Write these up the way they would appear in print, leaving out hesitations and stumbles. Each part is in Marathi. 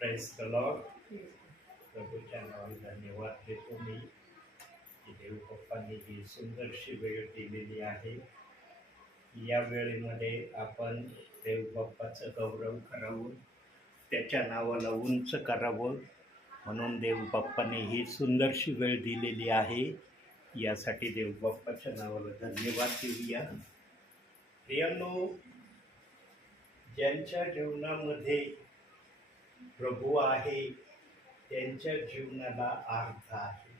Press the Lord. प्रभूच्या नावाला धन्यवाद देतो मी की देव बाप्पांनी ही सुंदरशी वेळ दिलेली आहे. या वेळेमध्ये आपण देव बाप्पाचं गौरव करावं, त्याच्या नावाला उंच करावं, म्हणून देव बाप्पाने ही सुंदरशी वेळ दिलेली आहे. यासाठी देव बाप्पाच्या नावाला धन्यवाद देऊया. प्रियांनो, ज्यांच्या जीवनामध्ये प्रभू आहे त्यांच्या जीवनाला अर्थ आहे.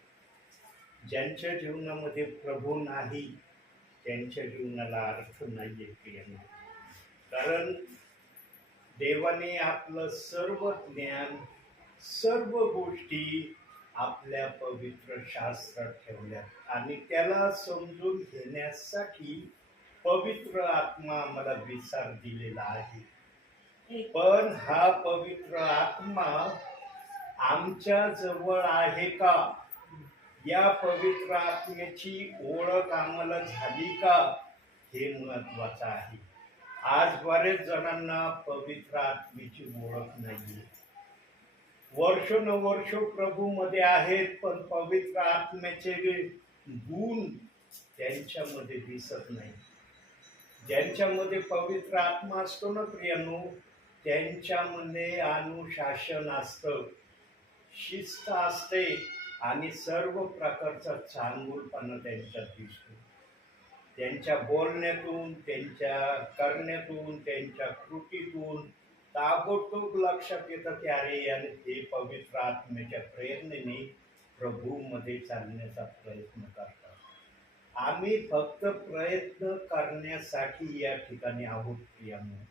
ज्यांच्या जीवनामध्ये प्रभू नाही त्यांच्या जीवनाला अर्थ नाही आहे प्रियांनो. कारण देवाने आपलं सर्व ज्ञान, सर्व गोष्टी आपल्या पवित्र शास्त्रात ठेवल्यात आणि त्याला समजून घेण्यासाठी पवित्र आत्मा आम्हाला विचार दिलेला आहे. पण हा पवित्र आत्मा आमच्या जवळ आहे का? या पवित्र आत्म्याची ओळख आम्हाला झाली का? हे महत्वाचं आहे. आज बरेच जणांना पवित्र आत्म्याची ओळख नाहीये. वर्षोनवर्ष प्रभूमध्ये आहेत पण पवित्र आत्म्याचे गुण त्यांच्यामध्ये दिसत नाही. ज्यांच्यामध्ये पवित्र आत्मा असतो ना प्रियांनो, त्यांच्यामध्ये अनुशासन असतं, शिस्त असते आणि सर्व प्रकारचा चांगुलपणा त्यांच्यात दिसतो. त्यांच्या बोलण्यातून, त्यांच्या करण्यातून, त्यांच्या कृतीतून ताबडतोब लक्षात येतं की अरे याने हे पवित्र आत्म्याच्या प्रेरणेने प्रभूमध्ये चालण्याचा प्रयत्न करतात. आम्ही फक्त प्रयत्न करण्यासाठी या ठिकाणी आहोत प्रियांनो.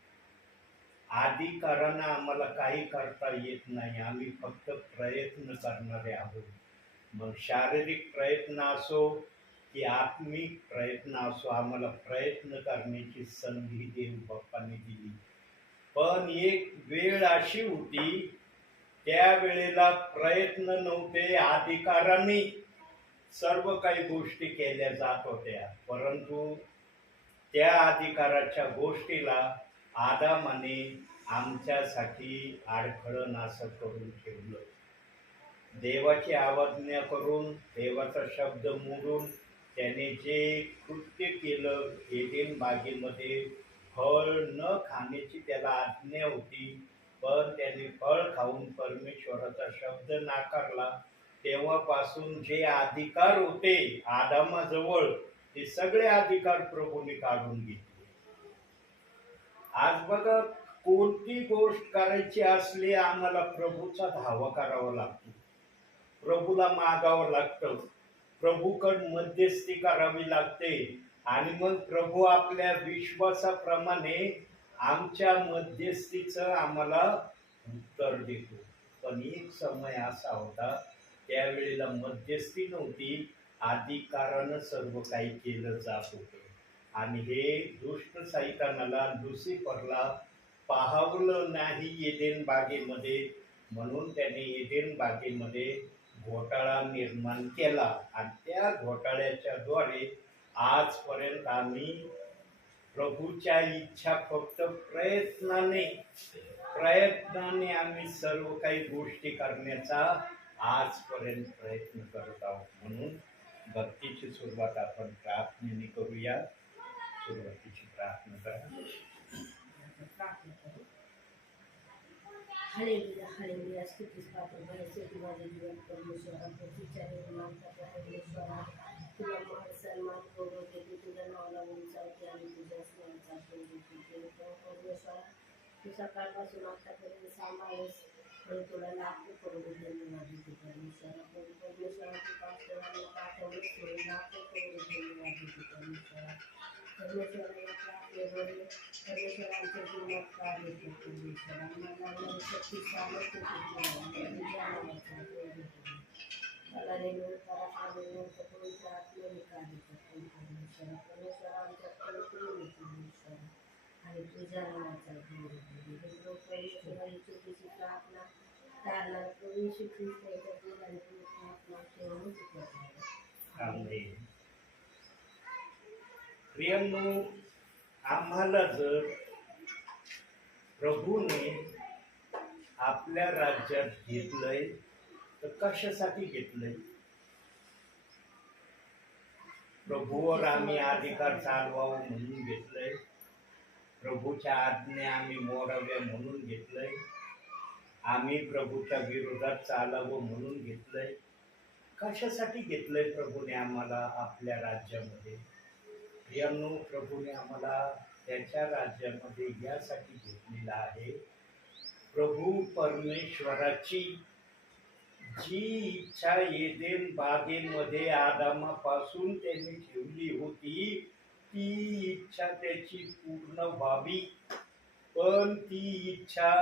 अधिकारानं आम्हाला काही करता येत नाही. आम्ही फक्त प्रयत्न करणारे आहोत. मग शारीरिक प्रयत्न असो की आत्मिक प्रयत्न असो, आम्हाला प्रयत्न करण्याची संधी देव बाप्पाने दिली. पण एक वेळ अशी होती, त्या वेळेला प्रयत्न नव्हते, अधिकाराने सर्व काही गोष्टी केल्या जात होत्या. परंतु त्या अधिकाराच्या गोष्टीला आदामाने आमच्यासाठी अडखळण असं करून ठेवलं. देवाची आज्ञा करून, देवाचा शब्द मोडून त्याने जे कृत्य केलं, एदेन बागेमध्ये फळ न खाण्याची त्याला आज्ञा होती, पण त्याने फळ खाऊन परमेश्वराचा शब्द नाकारला. तेव्हापासून जे अधिकार होते आदामाजवळ, ते सगळे अधिकार प्रभूने काढून घेतले. आज बघा, कोणती गोष्ट करायची असली आम्हाला प्रभूचा धावा करावा लागतो, प्रभूला मागावं लागतं, प्रभूकडे मध्यस्थी करावी लागते आणि मग प्रभू आपल्या विश्वासाप्रमाणे आमच्या मध्यस्थीचं आम्हाला उत्तर देतो. पण एक समय असा होता, त्यावेळेला मध्यस्थी नव्हती, अधिकारानं सर्व काही केलं जात होतं. आणि हे दुष्ट सैतानाला, लुसिफरला पाहवलं नाही एदेन बागेमध्ये, म्हणून त्याने एदेन बागेमध्ये घोटाळा निर्माण केला आणि त्या घोटाळ्याच्या द्वारे आजपर्यंत आम्ही प्रभूच्या इच्छा फक्त प्रयत्नाने आम्ही सर्व काही गोष्टी करण्याचा आजपर्यंत प्रयत्न करत आहोत. म्हणून भक्तीची सुरुवात आपण प्रार्थनेने करूया. सुरुवातीची प्रार्थना करा. Hallelujah hallelujah. स्तुतीस पात्र बरेच माझे जीवन परमेश्वरा, पृथ्वीच्या निर्माणता परमेश्वरा, तुला मान सन्मान गौरव देते, तुझ्या नावाला उंचावते आणि तुझ्या स्नेहाचा शोध परमेश्वरा. तू सकाळपासून आतापर्यंत सांभाळेस आणि तुला लाखो करोड धन्यवाद देते परमेश्वरा. परमेश्वरा तू पाठवणाऱ्या पाठवलेच म्हणून लाखो करोड धन्यवाद देते परमेश्वरा. परमेश्वरा या प्रार्थनेद्वारे परमेश्वरांच्या जीवनात कार्य करतो परमेश्वरा. मला शक्ती सामर्थ्य मला रेणू करा पवित्र आत्म्याने कार्य करतो परमेश्वरा. परमेश्वरा आमच्या प्रेम परमेश्वरा आणि तुझ्या नावाचा गौरव परमेश्वरा. ही छोटीशी प्रार्थना करणार प्रभू येशू ख्रिस्त याच्या बोलाने पवित्र आत्मा ठेवून शिकवत आमेन. प्रियांनो, आम्हाला जर प्रभूने आपल्या राज्यात घेतलंय तर कशासाठी घेतलंय? प्रभूवर आम्ही अधिकार चालवावं म्हणून घेतलंय, प्रभूच्या आज्ञा आम्ही मोडाव्या म्हणून घेतलंय, आम्ही प्रभूच्या विरोधात चालावं म्हणून घेतलंय? कशासाठी घेतलंय प्रभूने आम्हाला आपल्या राज्यामध्ये? प्रियांनो, प्रभूने आम्हाला त्याच्या राज्यामध्ये यासाठी घेतलेलं आहे, प्रभू परमेश्वराची जी इच्छा एदेन बागेमध्ये आदामापासून त्यांनी ठेवली होती, ती इच्छा त्याची पूर्ण व्हावी. पण ती इच्छा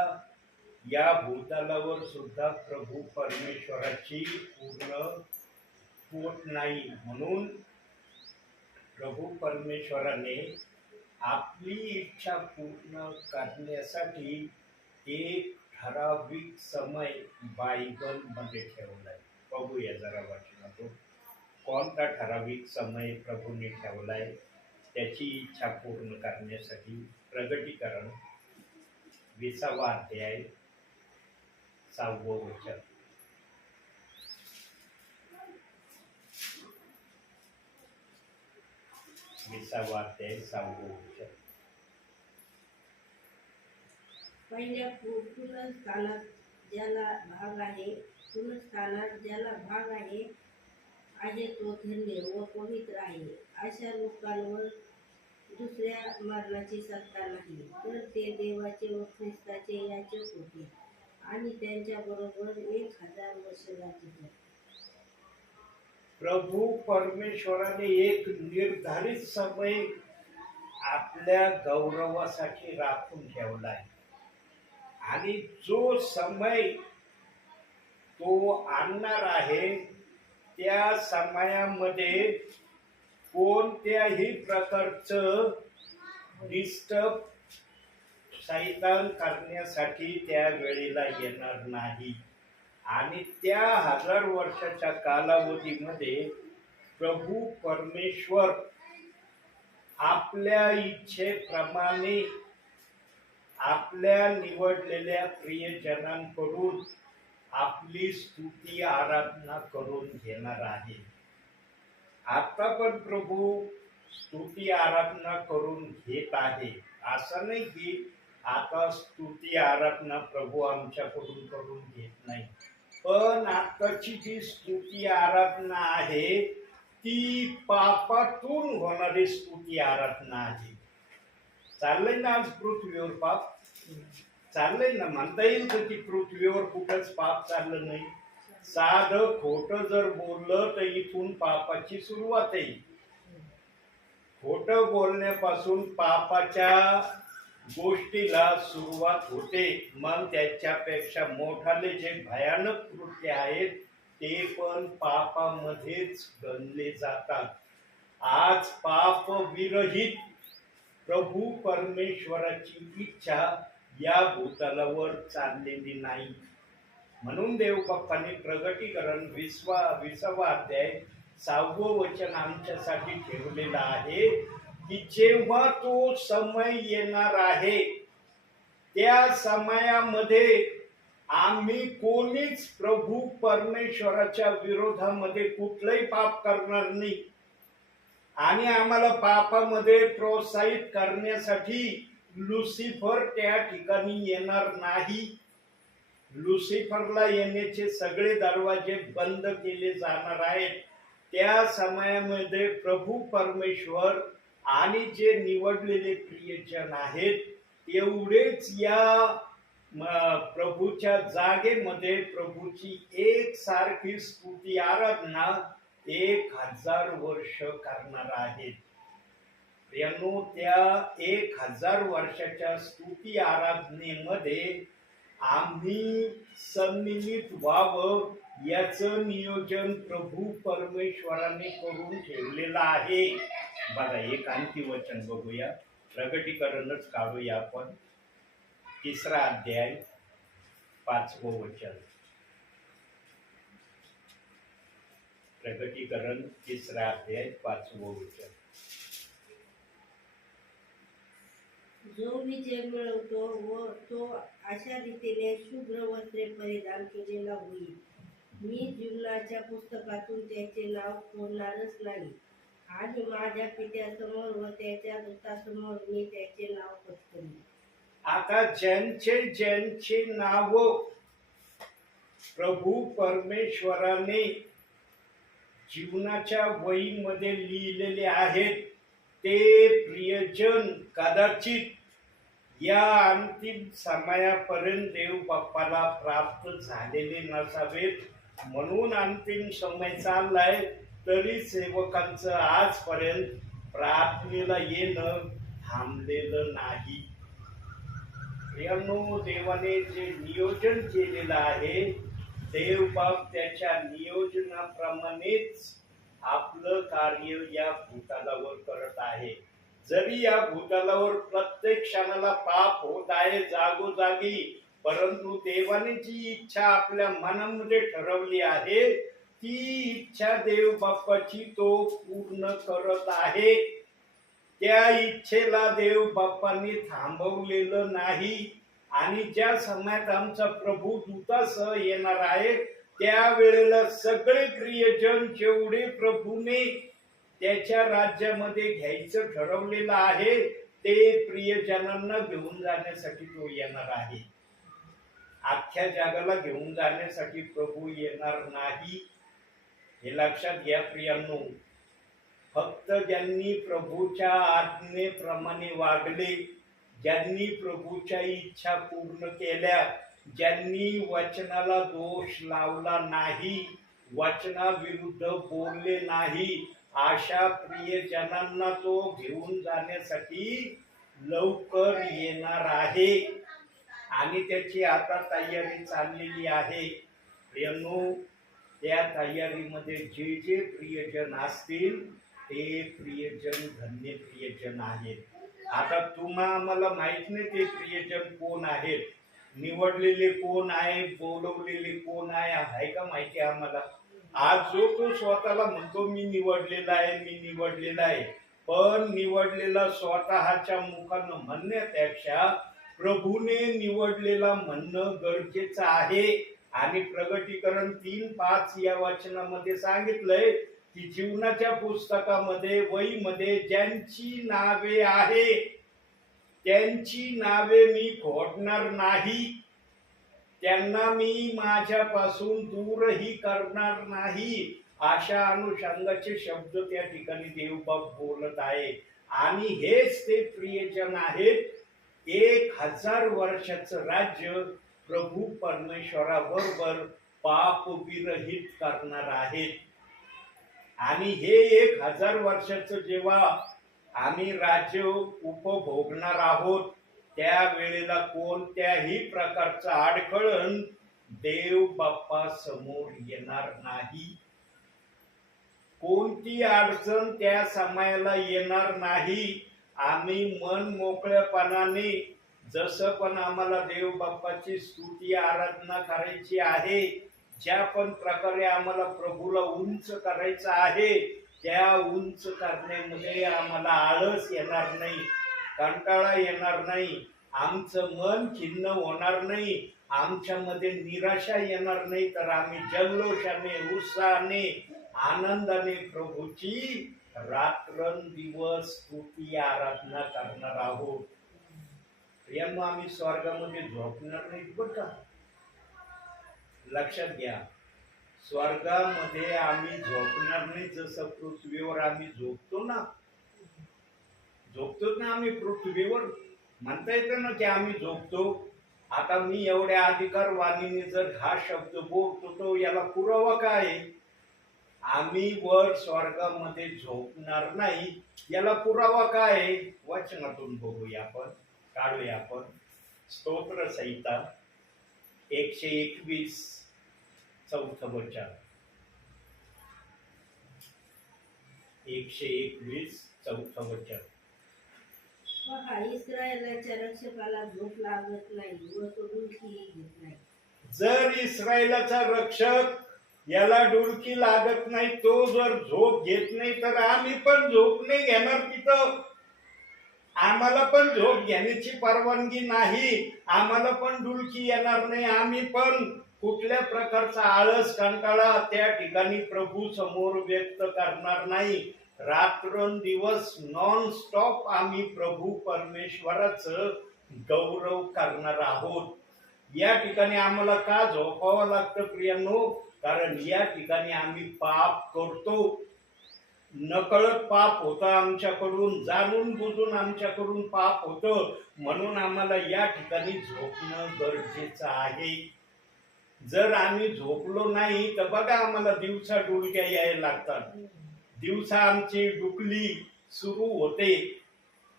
या भूतलावर सुद्धा प्रभू परमेश्वराची पूर्ण होत नाही. म्हणून प्रभू परमेश्वराने आपली इच्छा पूर्ण करण्यासाठी एक ठराविक समय बायबलमध्ये ठेवलाय. बघूया जरा वाचनातून कोणता ठराविक समय प्रभूने ठेवलाय त्याची इच्छा पूर्ण करण्यासाठी. प्रगटीकरण 20वा अध्याय 6वं वचन. पहिल्या पुनरुत्थानात ज्याला भाग आहे तो धन्य व पवित्र आहे. अशा लोकांवर दुसऱ्या मरणाची सत्ता नाही, तर ते देवाचे व ख्रिस्ताचे याचक होते आणि त्यांच्या बरोबर 1000 वर्ष राज्य करते. प्रभू परमेश्वराने एक निर्धारित समय आपल्या गौरवासाठी राखून ठेवलाय आणि जो समय तो आणणार आहे त्या समयामध्ये कोणत्याही प्रकारचं डिस्टर्ब शैतान करण्यासाठी त्या वेळेला येणार नाही. आणि त्या 1000 वर्षाच्या कालावधीमध्ये प्रभू परमेश्वर आपल्या इच्छेप्रमाणे आपल्या निवडलेल्या प्रियजनांकडून आपली स्तुती आराधना करून घेणार आहे. आता पण प्रभू स्तुती आराधना करून घेत आहे. असं नाही की आता स्तुती आराधना प्रभू आमच्याकडून करून घेत नाही, पण आताची जी स्तुती आराधना आहे ती पापातून होणारी स्तुती आराधना आहे. चाललंय ना आज पृथ्वीवर पाप चाललंय ना, म्हणता येईल तर की पृथ्वीवर कुठंच पाप चाललं नाही. साधं खोटं जर बोललं तर इथून पापाची सुरुवात आहे. खोटं बोलण्यापासून पापाच्या गोष्टीला सुरुवात होते. मग त्याच्यापेक्षा मोठाले जे भयानक कृत्य आहेत ते पण पापामध्येच गणले जातात. आज पाप विरहित प्रभू परमेश्वराची इच्छा या भूतलावर चाललेली नाही. म्हणून देव बाप्पाने प्रगटीकरण 20वा अध्याय 6वं वचन आमच्यासाठी ठेवलेलं आहे की जेव्हा तो समय येणार आहे त्या समयामध्ये आम्ही कोणीच प्रभू परमेश्वराच्या विरोधामध्ये कुठलंही पाप करणार नाही. आणि आम्हाला पापामध्ये प्रोत्साहित करण्यासाठी लुसिफर त्या ठिकाणी येणार नाही. लुसिफरला येण्याचे सगळे दरवाजे बंद केले जाणार आहेत. त्या समयामध्ये प्रभू परमेश्वर आणि जे निवडलेले प्रियजन आहेत एवढेच या प्रभूच्या जागेमध्ये प्रभूची एकसारखी स्तुती आराधना 1000 वर्ष करणार आहेत. प्रियांनो, त्या 1000 वर्षाच्या स्तुती आराधनेमध्ये आम्ही सम्मिलित व्हावं याचं नियोजन प्रभू परमेश्वराने करून ठेवलेलं आहे. बघा, एक आणखी वचन बघूया. प्रगटीकरणच काढूया आपण. 3रा अध्याय 5वं वचन. प्रगटीकरण 3रा अध्याय 5वं वचन. जो विजय मिळवतो व तो अशा रीतीने शुभ्र वस्त्रे परिधान केलेला होईल. मी जीवनाच्या पुस्तकातून त्याचे नाव खोडणारच नाही आणि माझ्या पित्यासमोर व त्याच्या दूतासमोर मी त्याचे नाव पत्करीन. आता ज्यांचे ज्यांचे नाव प्रभू परमेश्वराने जीवनाच्या वहीमध्ये लिहिलेले आहेत ते प्रियजन कदाचित या अंतिम समयापर्यंत देव बाप्पाला प्राप्त झालेले नसावेत. म्हणून अंतिम समय चाललाय तरी सेवकांचं आजपर्यंत प्रार्थनेला येणं थांबलेलं नाही. प्रियांनो, देवाने जे नियोजन केलेलं आहे देव बाप त्याच्या नियोजनाप्रमाणेच आपलं कार्य या भूतलावर करत आहे. जरी या भूतलावर प्रत्येक क्षणाला पाप होत आहे जागोजागी, परंतु देवाने जी इच्छा आपल्या मनामध्ये ठरवली आहे ती इच्छा देव बाप्पाची तो पूर्ण करत आहे. त्या इच्छेला देव बाप्पांनी थांबवलेलं नाही. आणि ज्या समयात आमचा प्रभू दूतासह येणार आहे त्यावेळेला सगळे प्रियजन जेवढे प्रभूने त्याच्या राज्यामध्ये घ्यायचं ठरवलेलं आहे ते प्रियजनांना घेऊन जाण्यासाठी तो येणार आहे. अख्ख्या जगाला घेऊन जाण्यासाठी प्रभू येणार नाही, हे लक्षात घ्या प्रियांनो. फक्त ज्यांनी प्रभूच्या आज्ञेप्रमाणे वागले, ज्यांनी प्रभूच्या इच्छा पूर्ण केल्या, ज्यांनी वचनाला दोष लावला नाही, वचनाविरुद्ध बोलले नाही, अशा प्रियजनांना तो घेऊन जाण्यासाठी लवकर येणार आहे आणि त्याची आता तयारी चाललेली आहे. प्रियांनो, त्या तयारीमध्ये जे जे प्रियजन असतील ते प्रियजन धन्य प्रियजन आहेत. आता आम्हाला माहित नाही ते प्रियजन कोण आहेत, निवडलेले कोण आहे, बोलवलेले कोण आहे का माहिती आम्हाला? आज जो तो स्वतःला म्हणतो मी निवडलेला आहे, मी निवडलेला आहे, पण निवडलेला स्वतःच्या मुखानं म्हणण्यापेक्षा प्रभूने निवडलेला म्हणणं गरजेचं आहे. आणि प्रगटीकरण 3:5 या वचनामध्ये सांगितलंय की जीवनाच्या पुस्तकामध्ये वहीमध्ये ज्यांची नावे आहे त्यांची नावे मी खोडणार नाही, त्यांना मी माझ्यापासून दूरही करणार नाही. अशा अनुषंगाचे शब्द त्या ठिकाणी देवबाप बोलत आहे. आणि हेच ते प्रियजन आहेत. 1000 वर्षाचं राज्य प्रभू परमेश्वराबरोबर पाप विरहित करणार आहेत. आणि हे 1000 वर्षाचं जेव्हा आम्ही राज्य उपभोगणार आहोत त्यावेळेला कोणत्याही प्रकारचं अडखळण देव बाप्पा समोर येणार नाही. कोणती अडचण त्या समयाला येणार नाही. आम्ही मन मोकळेपणाने जसं पण आम्हाला देव बाप्पाची स्तुती आराधना करायची आहे, ज्या पण प्रकारे आम्हाला प्रभूला उंच करायचं आहे त्या उंच करण्यामध्ये आम्हाला आळस येणार नाही, कंटाळा येणार नाही, आमचं मन खिन्न होणार नाही, आमच्यामध्ये निराशा येणार नाही, तर आम्ही जल्लोषाने उत्साहाने आनंदाने प्रभूची रात्रंदिवस स्तुती आराधना करणार आहोत. प्रियांनो, आम्ही स्वर्गामध्ये झोपणार नाही बरं का, लक्षात घ्या. स्वर्गामध्ये आम्ही झोपणार नाही जसं पृथ्वीवर आम्ही झोपतो ना आम्ही पृथ्वीवर म्हणता येतं ना की आम्ही झोपतो. आता मी एवढ्या अधिकारवाणीने जर हा शब्द बोलतो तो याला पुरावा काय? आम्ही वर स्वर्गामध्ये झोपणार नाही याला पुरावा काय? वचनातून बघूया आपण, काढूया आपण. स्तोत्र संहिता 121 4थं वचन. 121 4थं वचन. पहा, इस्रायलाच्या रक्षकाला झोप लागत नाही व तो डुलकीही घेत नाही. जर इस्रायलाचा रक्षक याला डुलकी लागत नाही, तो जर झोप घेत नाही तर आम्ही पण झोप नाही घेणार तिथं. आम्हाला पण झोप घेण्याची परवानगी नाही, आम्हाला पण डुलकी येणार नाही, आम्ही पण कुठल्या प्रकारचा आळस कंटाळा त्या ठिकाणी प्रभू समोर व्यक्त करणार नाही. रात्रंदिवस नॉन स्टॉप आम्ही प्रभू परमेश्वराचं गौरव करणार आहोत. या ठिकाणी आम्हाला का झोपावं लागतं प्रियांनो? कारण या ठिकाणी आम्ही पाप करतो, नकळत पाप होतं आमच्याकडून, जाणून बुजून आमच्याकडून पाप होतं, म्हणून आम्हाला या ठिकाणी झोपणं गरजेचं आहे. जर आम्ही झोपलो नाही तर बघा आम्हाला दिवसा डुलक्या यायला लागतात, दिवसा आमची डुकली सुरू होते.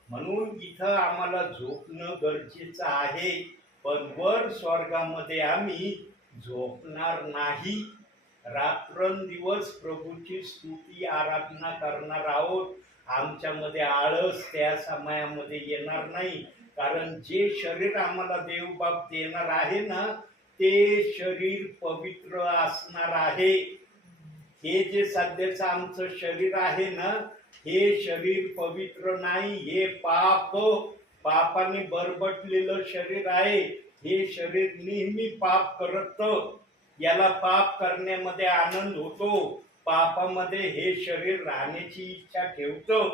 म्हणून इथं आम्हाला झोपणं गरजेचं आहे. पण वर स्वर्गामध्ये आम्ही झोपणार नाही, रात्रंदिवस प्रभूची स्तुती आराधना करणार आहोत. आमच्यामध्ये आळस त्या समयामध्ये येणार नाही, कारण जे शरीर आम्हाला देव बाप देणार आहे ना, ते शरीर पवित्र असणार आहे. हे जे सध्याचं आमचं शरीर आहे ना, हे शरीर पवित्र नाही, हे पापाने बरबटलेलं शरीर आहे. हे शरीर नेहमी पाप करत, याला पाप करण्यामध्ये आनंद होतो, पापामध्ये हे शरीर राहण्याची इच्छा ठेवतं.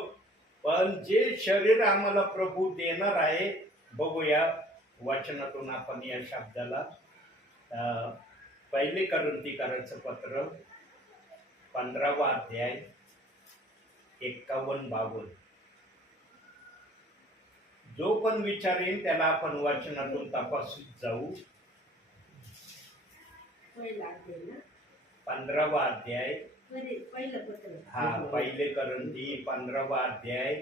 पण जे शरीर आम्हाला प्रभू देणार आहे, बघूया वचनातून आपण या शब्दाला. पहिले कोरिन्थीकरांचं पत्र 15वा अध्याय 51-52. जो पण विचारेन त्याला आपण वचनातून तपासत जाऊ. 15वा अध्याय, पहिले कोरिन्थी 15वा अध्याय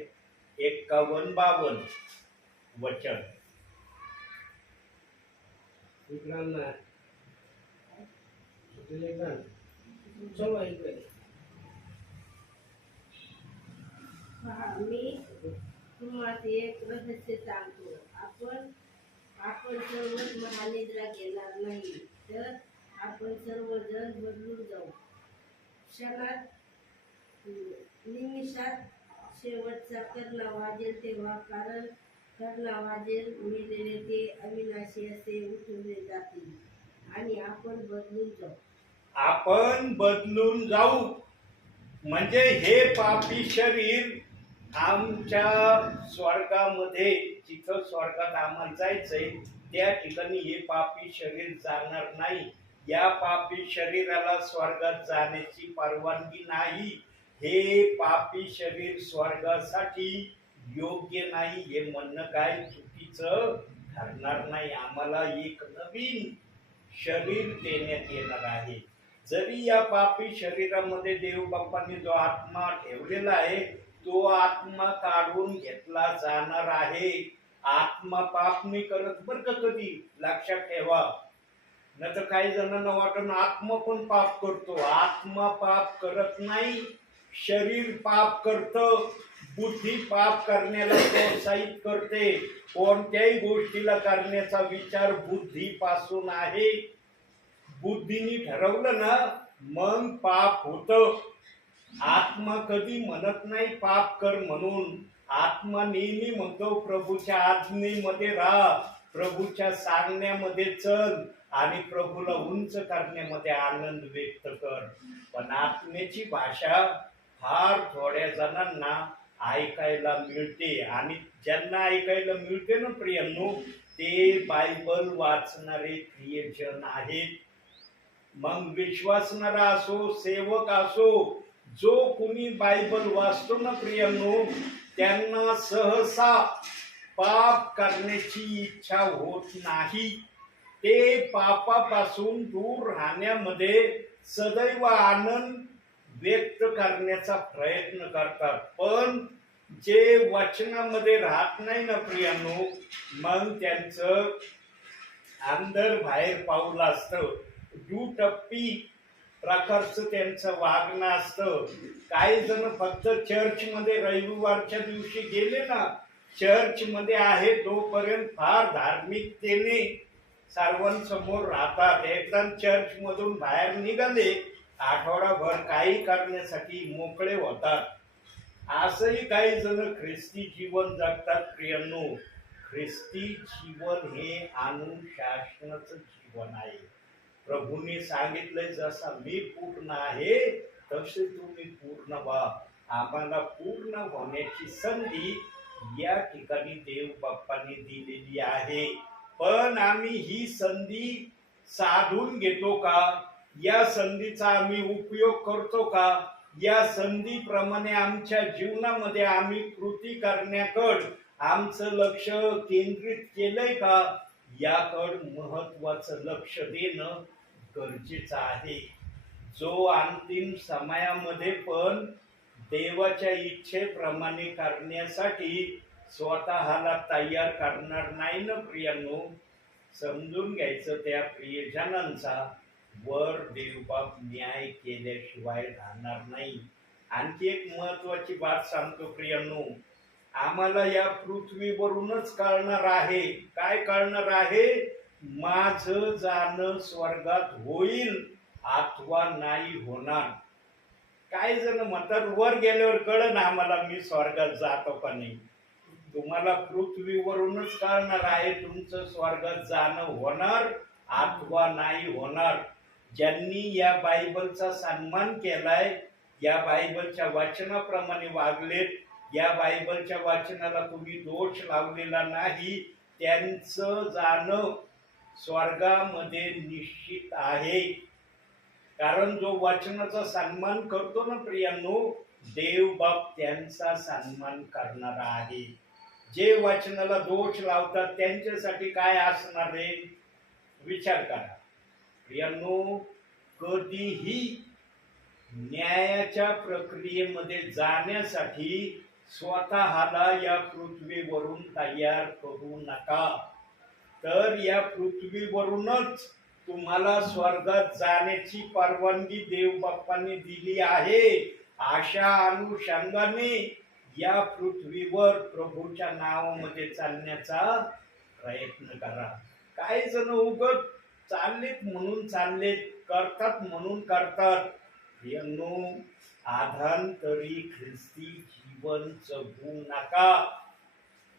51-52 वचन. मी तुम्हाला एक रहस्य सांगतो, आपण सर्वच महानिद्रा घेणार नाही, तर आपण सर्वजण बदलून जाऊ, क्षणात निमिषात. शेवटचा कर्णा वाजेल तेव्हा, कारण कर्णा वाजेल मेलेले ते अविनाशी असे उठवले जातील, आणि आपण बदलून जाऊ. आपण बदलून जाऊ म्हणजे हे पापी शरीर आमच्या स्वर्गामध्ये, जिथं स्वर्गात आम्हाला जायचंय त्या ठिकाणी हे पापी शरीर जाणार नाही. या पापी शरीराला स्वर्गात जाण्याची परवानगी नाही. हे पापी शरीर स्वर्गासाठी योग्य नाही, हे म्हणणं काय चुकीचं ठरणार नाही. आम्हाला एक नवीन शरीर देण्यात येणार आहे. जरी या पापी शरीरामध्ये देव बाप्पांनी जो आत्मा ठेवलेला आहे, तो आत्मा काढून घेतला जाणार आहे. आत्मा पाप नाही करत बरं का कधी, लक्षात ठेवा. न तर काही जणांना वाटतं आत्मा पण पाप करतो. आत्मा पाप करत नाही, शरीर पाप करतं. बुद्धी पाप करण्याला प्रोत्साहित करते. कोणत्याही गोष्टीला करण्याचा विचार बुद्धीपासून आहे. बुद्धीने ठरवलं ना मग पाप होतं. आत्मा कधी म्हणत नाही पाप कर म्हणून. आत्मा नेहमी म्हणतो प्रभूच्या आज्ञेमध्ये राहा, प्रभूच्या सांगण्यामध्ये चल आणि प्रभूला उंच करण्यामध्ये आनंद व्यक्त कर. पण आत्म्याची भाषा फार थोड्या जणांना ऐकायला मिळते, आणि ज्यांना ऐकायला मिळते ना प्रियांनो, ते बायबल वाचणारे प्रियजन आहेत. मग विश्वासणारा असो, सेवक असो, जो कुणी बायबल वाचतो ना प्रियांनो, त्यांना सहसा पाप करण्याची इच्छा होत नाही. ते पापापासून दूर राहण्यामध्ये सदैव आनंद व्यक्त करण्याचा प्रयत्न करतात. पण जे वचनामध्ये राहत नाही ना प्रियांनो, मग त्यांचं अंदर बाहेर पाऊल असतं. दुटप्पी प्रकारचं त्यांचं वागणं असतं. काही जण फक्त चर्चमध्ये रविवारच्या दिवशी गेले ना, चर्चमध्ये आहे तोपर्यंत फार धार्मिकतेने सर्वांसमोर राहतात. एकदा चर्चमधून बाहेर निघाले, आठवडाभर काही करण्यासाठी मोकळे होतात. असंही काही जण ख्रिस्ती जीवन जगतात प्रियांनो. ख्रिस्ती जीवन हे अनुशासनाचं जीवन आहे. प्रभूने सांगितलंय जसा मी पूर्ण आहे तसे तुम्ही पूर्ण व्हा. आम्हाला पूर्ण होण्याची संधी या ठिकाणी देव बाप्पांनी दिलेली आहे. पण आम्ही ही संधी साधून घेतो का? या संधीचा आम्ही उपयोग करतो का? या संधीप्रमाणे आमच्या जीवनामध्ये आम्ही कृती करण्याकडे आमचं लक्ष केंद्रित केलंय का? याकडे महत्वाचं लक्ष देणं गरजेचं आहे. जो अंतिम समयामध्ये पण देवाच्या इच्छेप्रमाणे करण्यासाठी स्वतःला तयार करणार नाही ना प्रियांनो, समजून घ्यायचं त्या प्रियजनांचा वर देवबाप न्याय केल्याशिवाय राहणार नाही. आणखी एक महत्वाची बात सांगतो प्रियांनो, आम्हाला या पृथ्वीवरूनच कळणार आहे. काय कळणार आहे? माझं जाणं स्वर्गात होईल अथवा नाही होणार. काही जण म्हणतात वर गेल्यावर कळन आम्हाला मी स्वर्गात जातो का नाही. तुम्हाला पृथ्वीवरूनच कळणार आहे तुमचं स्वर्गात जाणं होणार अथवा नाही होणार. ज्यांनी या बायबलचा सन्मान केलाय, या बायबलच्या वाचनाप्रमाणे वागलेत, या बायबलच्या वाचनाला तुम्ही दोष लावलेला नाही, त्यांचं जाणं स्वर्गामध्ये निश्चित आहे. कारण जो वाचनाचा सन्मान करतो ना प्रियांनो, देव बाप त्यांचा सन्मान करणार आहे. जे वाचनाला दोष लावतात त्यांच्यासाठी काय असणार आहे विचार करा प्रियांनो. कधीही न्यायाच्या प्रक्रियेमध्ये जाण्यासाठी स्वतःला या पृथ्वीवरून तयार करू नका. तर या पृथ्वीवरूनच तुम्हाला स्वर्गात जाण्याची परवानगी देव बाप्पांनी दिली आहे. अशा अनुषंगाने या पृथ्वीवर प्रभूच्या नावामध्ये चालण्याचा प्रयत्न करा. काही जण उगत चाललेत म्हणून चाललेत, करतात म्हणून करतात. यांनो आधांतरी ख्रिस्ती जीवन जगू नका.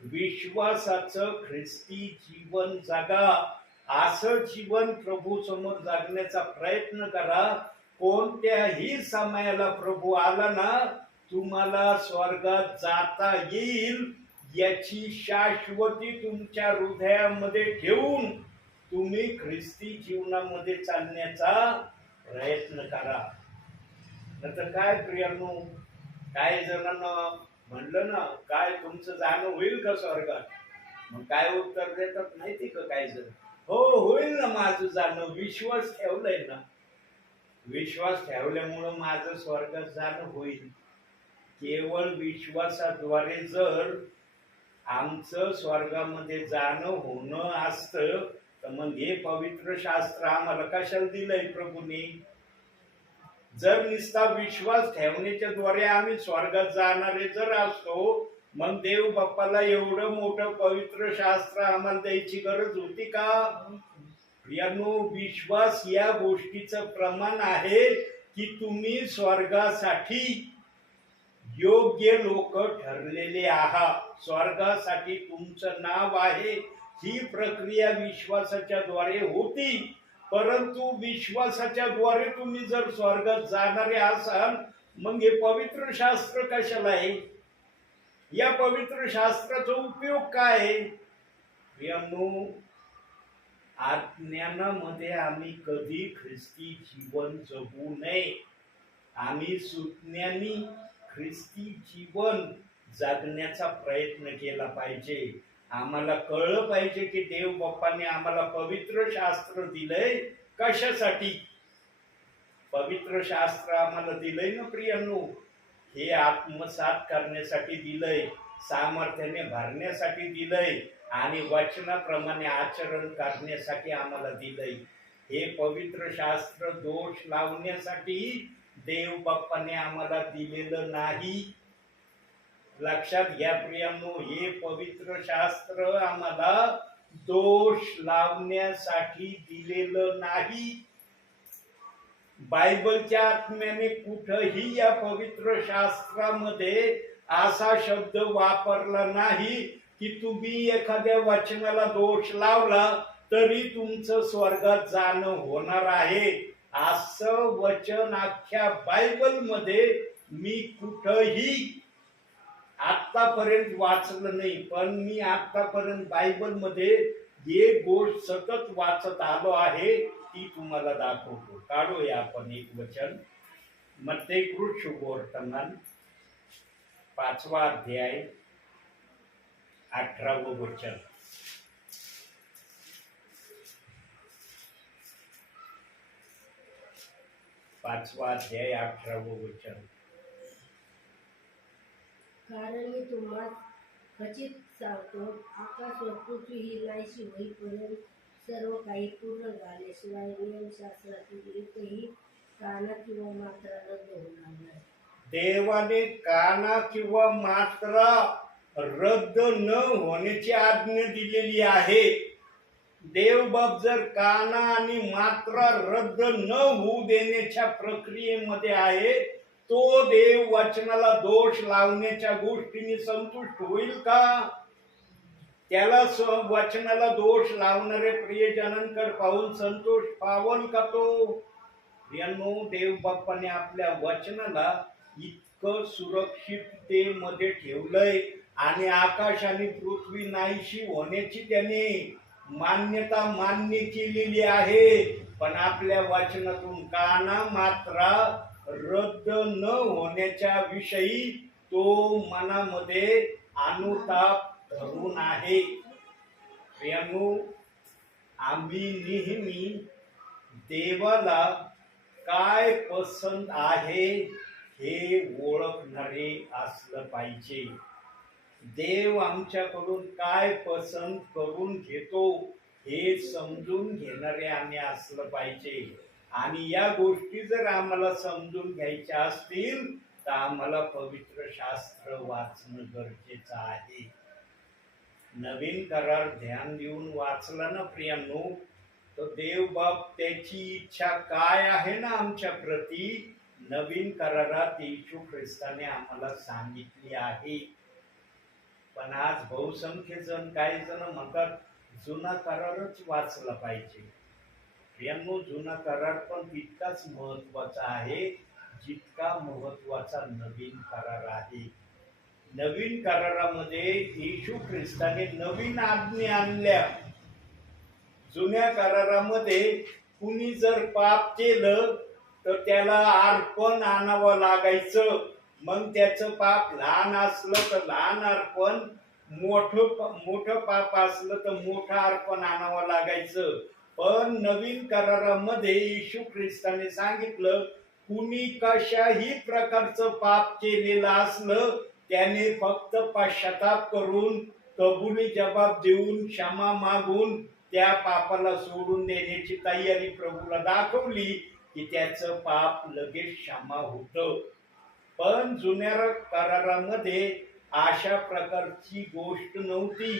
विश्वासाचं ख्रिस्ती जीवन जगा. असं जीवन प्रभू समोर जगण्याचा प्रयत्न करा. कोणत्याही समयाला प्रभू आला ना तुम्हाला स्वर्गात जाता येईल याची शाश्वती तुमच्या हृदयामध्ये ठेवून तुम्ही ख्रिस्ती जीवनामध्ये चालण्याचा प्रयत्न करा. नंतर काय प्रियांनो, काही जणांना म्हणलं ना काय तुमचं जाणं होईल का स्वर्गात, मग काय उत्तर देतात माहिती का? काही जण हो होईल ना माझं जाणं, विश्वास ठेवलाय ना. विश्वास ठेवल्यामुळं माझं स्वर्गात जाणं होईल. केवळ विश्वासाद्वारे जर आमचं स्वर्गामध्ये जाणं होणं असतं तर मग हे पवित्र शास्त्र आम्हाला कशाला दिलंय प्रभूने? जर नुसता विश्वास ठेवण्याच्या द्वारे आम्ही स्वर्गात जाणारे जर असतो मग देव बाप्पाला एवढं मोठं पवित्र शास्त्र आम्हाला द्यायची गरज होती का? प्रियांनो, विश्वास या गोष्टीचं प्रमाण आहे की तुम्ही स्वर्गासाठी योग्य लोक ठरलेले आहात. स्वर्गासाठी तुमचं नाव आहे. ही प्रक्रिया विश्वासाच्या द्वारे होती. परंतु विश्वासाच्या द्वारे तुम्ही जर स्वर्गात जाणारे असाल मग हे पवित्र शास्त्र कशाला आहे? या पवित्र शास्त्राचा उपयोग काय आहे? प्रियांनो, अज्ञानामध्ये आम्ही कधी ख्रिस्ती जीवन जगू नये. आम्ही सुज्ञानी ख्रिस्ती जीवन जगण्याचा प्रयत्न केला पाहिजे. आम्हाला कळलं पाहिजे की देव बाप्पाने आम्हाला पवित्र शास्त्र दिलंय कशासाठी? पवित्र शास्त्र आम्हाला दिलंय ना प्रियांनो, हे आत्मसात करण्यासाठी दिलंय, सामर्थ्याने भरण्यासाठी दिलंय आणि वचनाप्रमाणे आचरण करण्यासाठी आम्हाला दिलंय. हे पवित्र शास्त्र दोष लावण्यासाठी देव बाप्पाने आम्हाला दिलेलं नाही. लक्षात घ्या प्रियांनो, हे पवित्र शास्त्र आम्हाला दोष लावण्यासाठी दिलेलं नाही. बायबलच्या आत्म्याने कुठंही या पवित्र शास्त्रामध्ये असा शब्द वापरला नाही की तुम्ही एखाद्या वचनाला दोष लावला तरी तुमचं स्वर्गात जाणं होणार आहे. असं वचन अख्ख्या बायबल मध्ये मी कुठंही आतापर्यंत वाचलं नाही. पण मी आतापर्यंत बायबल मध्ये एक गोष्ट सतत वाचत आलो आहे, ती तुम्हाला दाखवतो. काढूया आपण एक वचन. मत्ती शुभवर्तमान 5वा अध्याय 18वं वचन. 5वा अध्याय 18वं वचन. कारण मी तुम्हाला खचित सांगतो, आकाश व पृथ्वी ही नाहीशी होईपर्यंत सर्व काही पूर्ण झाल्याशिवाय नियमशास्त्रातील एकही काना किंवा मात्रा रद्द होणार नाही. देवाने काना किंवा मात्रा रद्द न होण्याची आज्ञा दिलेली आहे. देवबाप जर काना आणि मात्रा रद्द न होऊ देण्याच्या प्रक्रियेमध्ये आहे, तो देव वचनाला दोष लावण्याच्या गोष्टीने संतुष्ट होईल का? त्याला वचनाला दोष लावणारे प्रियजनांकडे पाहून संतोष पावल का तो? प्रियांनो, देव बाप्पाने आपल्या वचनाला इतकं सुरक्षिततेमध्ये ठेवलंय आणि आकाश आणि पृथ्वी नाहीशी होण्याची त्याने मान्यता मान्य केलेली आहे. पण आपल्या वचनातून काना मात्रा रद्द न होण्याच्या विषयी तो मनामध्ये अनुताप धरून आहे. प्रियांनो, आम्ही नेहमी देवाला काय पसंत आहे हे ओळखणारे असलं पाहिजे. देव आमच्याकडून काय पसंत करून घेतो हे समजून घेणारे आम्ही असलं पाहिजे. आणि या गोष्टी जर आम्हाला समजून घ्यायच्या असतील तर आम्हाला पवित्र शास्त्र वाचणं गरजेचं आहे. नवीन करार ध्यान देऊन वाचला ना प्रियांनो, तर देव बाप त्याची इच्छा काय आहे ना आमच्या प्रती, नवीन करारात येशू ख्रिस्ताने आम्हाला सांगितली आहे. पण आज बहुसंख्य जण, काही जण म्हणतात जुना करारच वाचला पाहिजे. प्रियांनो, जुना करार पण तितकाच महत्वाचा आहे जितका महत्वाचा नवीन करार आहे. नवीन करारामध्ये येशू ख्रिस्ताने नवीन आज्ञा आणल्या. जुन्या करारामध्ये कुणी जर पाप केलं तर त्याला अर्पण आणावं लागायचं. मग त्याचं पाप लहान असलं तर लहान अर्पण, मोठं पाप असलं तर मोठं अर्पण आणावं लागायचं. पण नवीन करारामध्ये येशू ख्रिस्ताने सांगितलं, कुणी कशाही प्रकारचं पाप केलेलं असलं त्याने फक्त पश्चाताप करून, कबुली जबाब देऊन, क्षमा मागून त्या पापाला सोडून देण्याची तयारी प्रभूला दाखवली की त्याचं पाप लगेच क्षमा होतं. पण जुन्या करारामध्ये अशा प्रकारची गोष्ट नव्हती.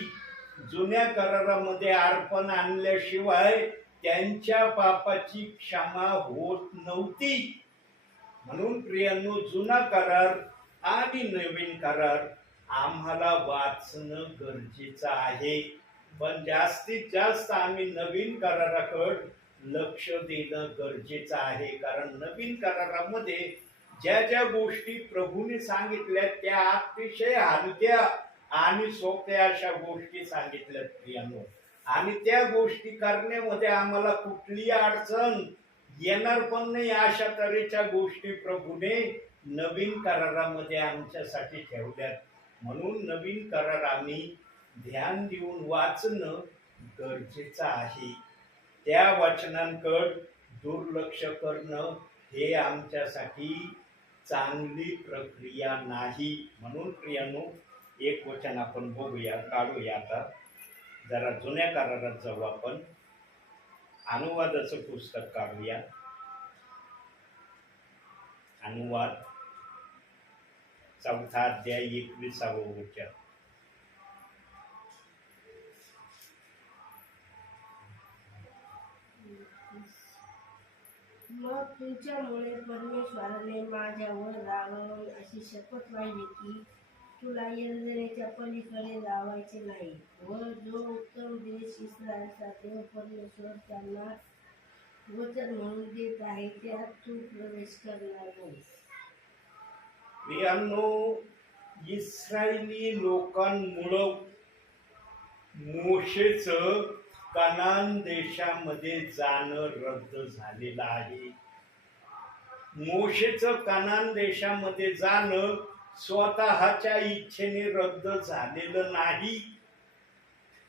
जुन्या करारामध्ये अर्पण आणल्याशिवाय त्यांच्या पापाची क्षमा होत नव्हती. म्हणून प्रियांनो, जुना करार आणि नवीन करार आम्हाला वाचणं गरजेचं आहे. पण जास्तीत जास्त आम्ही नवीन कराराकडे लक्ष देणं गरजेचं आहे. कारण नवीन करारामध्ये ज्या ज्या गोष्टी प्रभूने सांगितल्या त्या अतिशय हलक्या आणि सोप्या अशा गोष्टी सांगितल्यात प्रियांनो. आणि त्या गोष्टी करण्यामध्ये आम्हाला कुठली अडचण येणार पण नाही. अशा तऱ्हेच्या गोष्टी प्रभूने नवीन करारामध्ये आमच्यासाठी ठेवल्यात. म्हणून नवीन करार आम्ही ध्यान देऊन वाचणं गरजेचं आहे. त्या वचनांकडे दुर्लक्ष करणं हे आमच्यासाठी चांगली प्रक्रिया नाही. म्हणून प्रियांनो, एक वचन आपण बघूया, काढूया. आता जरा जुन्या करारात जाऊ आपण. अनुवादाचं पुस्तक काढूया. अनुवाद 4था अध्याय 21वं वचन. मग तुमच्यामुळे परमेश्वराने माझ्यावर रागावून अशी शपथ वाहिली की तुला यर्दनेच्या पलीकडे जावायचे नाही, व जो उत्तम देश इस्रायलचा देव परमेश्वर त्यांना वचन म्हणून देत आहे त्यात तू प्रवेश करणार नाहीस. प्रियांनो, इस्रायली लोकांमुळं मोशेचं कनान देशामध्ये जाणं रद्द झालेलं आहे. मोशेचं कनान देशामध्ये जाणं स्वतःच्या इच्छेने रद्द झालेलं नाही.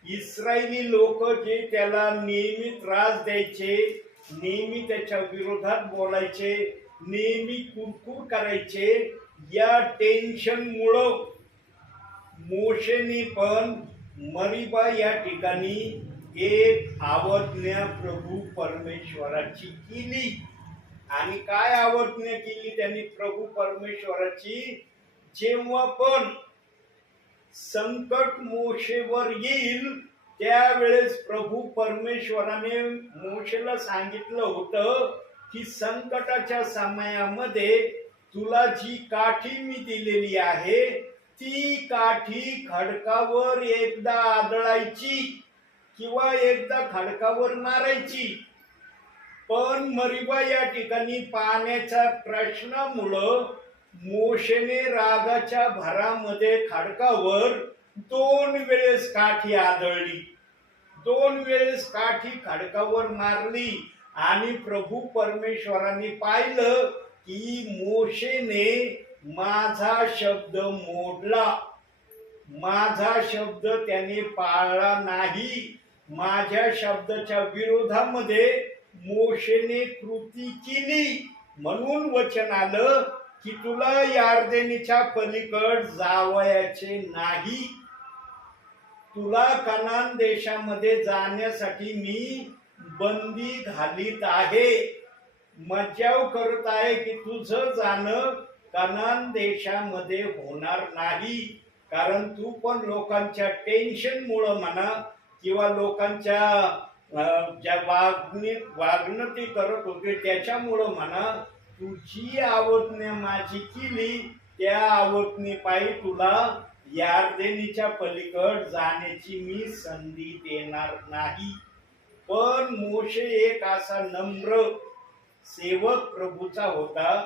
इस्रायली लोक जे त्याला नेहमी त्रास द्यायचे, नेहमी त्याच्या विरोधात बोलायचे, नेहमी कुरकुर करायचे, या टेन्शनमुळं मोशेने पण मरीबा या ठिकाणी एक आज्ञा प्रभू परमेश्वराची केली. आणि काय आज्ञा केली त्यांनी प्रभू परमेश्वराची? जेव्हा पण संकट मोशेवर येईल त्यावेळेस प्रभू परमेश्वराने मोशेला सांगितलं होतं की संकटाच्या समयामध्ये तुला जी काठी मी दिलेली आहे ती काठी खडकावर एकदा आदळायची किंवा एकदा खडकावर मारायची. पण मरीबा या ठिकाणी पाण्याच्या प्रश्नामुळं मोशेने रागाच्या भरामध्ये खडकावर 2 वेळेस काठी आदळली, 2 वेळेस काठी खडकावर मारली. आणि प्रभू परमेश्वराने पाहिलं की मोशेने माझा शब्द मोडला, माझा शब्द त्याने पाळला नाही, माझ्या शब्दाच्या विरोधामध्ये मोशेने कृती केली. म्हणून वचन आलं की तुला यर्दनीच्या पलीकड जावयाचे नाही, तुला कनान देशामध्ये जाण्यासाठी मी बंदी घालीत आहे, मज्जाव करत आहे की तुझं जाणं कनान देशामध्ये होणार नाही. कारण तू पण लोकांच्या टेन्शन मुळे म्हणा किंवा लोकांच्या ज्या वागणती करत होते त्याच्यामुळं म्हणा, तुझी आज्ञा माझी केली त्या आज्ञेपायी तुला यर्दनीच्या पलीकड जाण्याची मी संधी देणार नाही. पण मोशे एक असा नम्र सेवक प्रभूचा होता,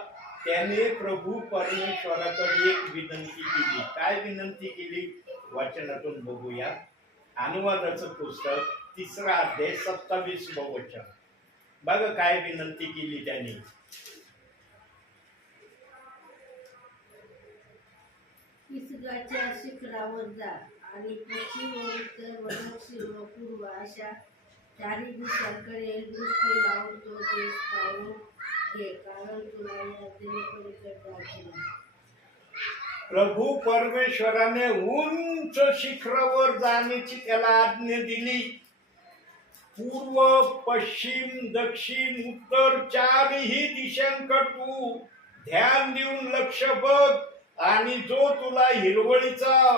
त्याने प्रभू परमेश्वराकडे एक विनंती केली. काय विनंती केली? वचनातून बघूया. अनुवादाचं पुस्तक 3 अध्याय 27 वचन. बघा काय विनंती केली त्याने. पिसगाच्या शिखरावर जा आणि पश्चिम व उत्तर व दक्षिण व पूर्व अशा 4 दिशांकडे दृष्टी लावून तो देश पाहून घे, कारण तुला यर्दनीपलीकडे जायचे नाही. प्रभू परमेश्वराने उंच शिखरावर जाण्याची त्याला आज्ञा दिली. पूर्व, पश्चिम, दक्षिण, उत्तर 4ही दिशांकडे तू ध्यान देऊन लक्ष बघ आणि जो तुला हिरवळीचा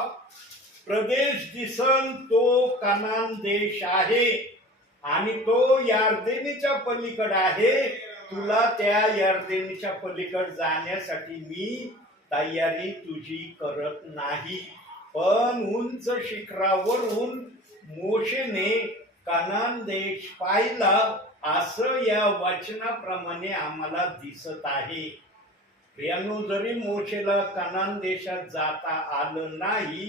प्रदेश दिसन तो कनान देश आहे आणि तो यर्दनीच्या पलीकडे आहे. तुला त्या यर्दनीच्या पलीकडे जाण्यासाठी मी तयारी तुझी करत नाही. पण उंच शिखरावरून मोशेने कनान देश पाहिला असं या वचनाप्रमाणे आम्हाला दिसत आहे. प्रियांनो, जरी मोशेला कनान देशात जाता आलं नाही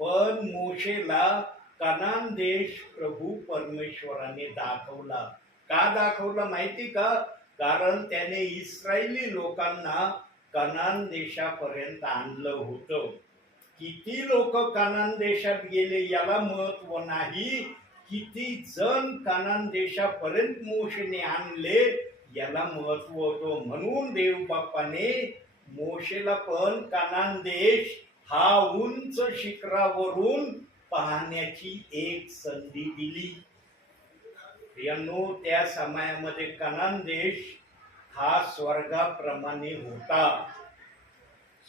पण मोशेला कनान देश प्रभू परमेश्वराने दाखवला. का दाखवला माहिती का? कारण त्याने इस्रायली लोकांना कनान देशापर्यंत आणलं होतं. किती लोक कनान देशात गेले याला महत्व नाही, किती जण कनान देशापर्यंत मोशेने आणले याला महत्व होतं. म्हणून देव बाप्पाने मोशेला पण कनान देश हा उंच शिखरावरून पाहण्याची एक संधी दिली. प्रियांनो, त्या समयामध्ये कनान देश हा स्वर्गाप्रमाणे होता.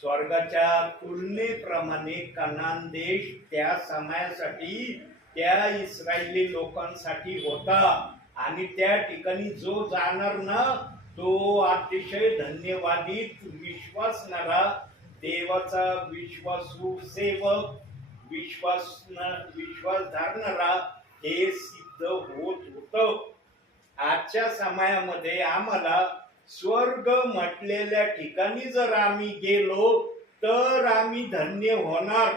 स्वर्गाच्या तुलनेप्रमाणे कनान देश त्या समयासाठी त्या इस्रायली लोकांसाठी होता. आणि त्या ठिकाणी जो जाणार ना तो अतिशय धन्यवादित विश्वासणारा देवाचा विश्वासू सेवक, विश्वास धरणारा हे सिद्ध होत होतं. आजच्या समयामध्ये आम्हाला स्वर्ग म्हटलेल्या ठिकाणी जर आम्ही गेलो तर आम्ही धन्य होणार,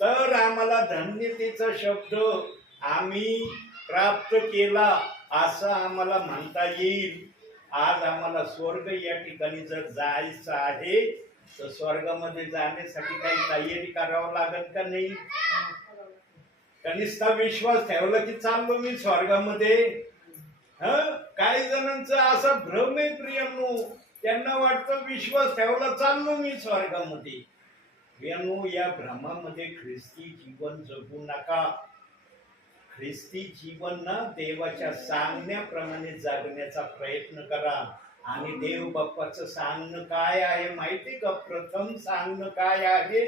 तर आम्हाला धन्यतेचा शब्द आम्ही प्राप्त केला असं आम्हाला म्हणता येईल. आज आम्हाला स्वर्ग या ठिकाणी जर जायचं आहे तर स्वर्गामध्ये जाण्यासाठी काही तयारी करावं लागत का नाही? कनिष्ठ विश्वास ठेवला की चाललो मी स्वर्गामध्ये. काही जणांचा असा भ्रम आहे प्रियांनो, त्यांना वाटतं विश्वास ठेवला चाललो मी स्वर्गामध्ये. प्रियांनो, या भ्रमामध्ये ख्रिस्ती जीवन जगू नका. ख्रिस्ती जीवन ना देवाच्या सांगण्याप्रमाणे जगण्याचा प्रयत्न करा. आणि देव बाप्पाचं सांगणं काय आहे माहिती का? प्रथम सांगणं काय आहे?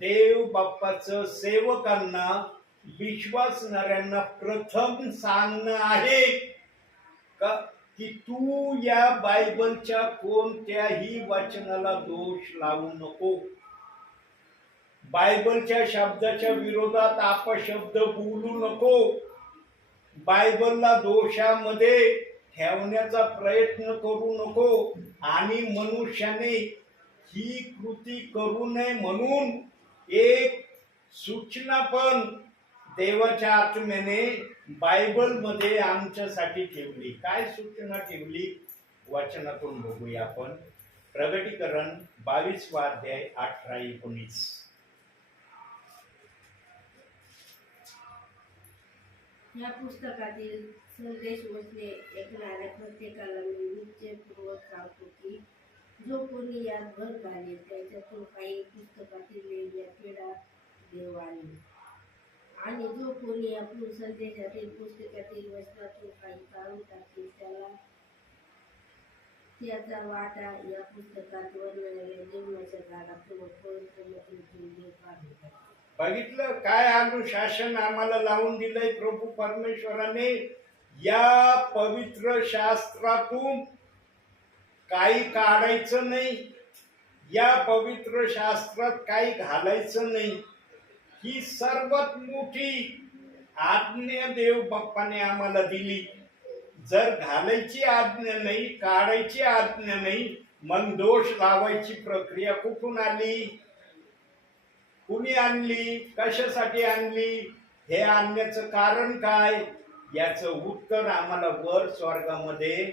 देव बाप्पाचं सेवकांना, विश्वासणाऱ्यांना प्रथम सांगणं आहे का की तू या बायबलच्या कोणत्याही वचनाला दोष लावू नको. बायबलच्या शब्दाच्या विरोधात अपशब्द बोलू नको. बायबलला दोषामध्ये ठेवण्याचा प्रयत्न करू नको. आणि मनुष्याने ही कृती करू नये म्हणून एक सूचना पण देवाच्या आत्म्याने बायबलमध्ये आमच्यासाठी ठेवली. काय सूचना ठेवली? वचनातून बघूया आपण. प्रगटीकरण 22 अध्याय 18-19. या पुस्तकातील संदेश वचने ऐकणाऱ्या प्रत्येकाला मी निश्चयपूर्वक सांगतो की जो कोणी यात भर घालेल त्याच्यातून काही पुस्तकातील लिहिलेल्या किडा देव आणेल, आणि जो कोणी या संदेशातील पुस्तकातील वचनातून काही काढून टाकेल त्याला त्याचा वाटा या पुस्तकात वर्णलेल्या जीवनाच्या झाडातून पवित्रतेतून देव काढून टाकेल. बघितलं काय अनुशासन आम्हाला लावून दिलंय प्रभू परमेश्वराने? या पवित्र शास्त्रातून काही काढायचं नाही, या पवित्र शास्त्रात काही घालायचं नाही. ही सर्वात मोठी आज्ञा देव बाप्पाने आम्हाला दिली. जर घालायची आज्ञा नाही, काढायची आज्ञा नाही, मग दोष लावायची प्रक्रिया कुठून आली? कुणी आणली? कशासाठी आणली? हे आणण्याचं कारण काय? याचं उत्तर आम्हाला वर स्वर्गामध्ये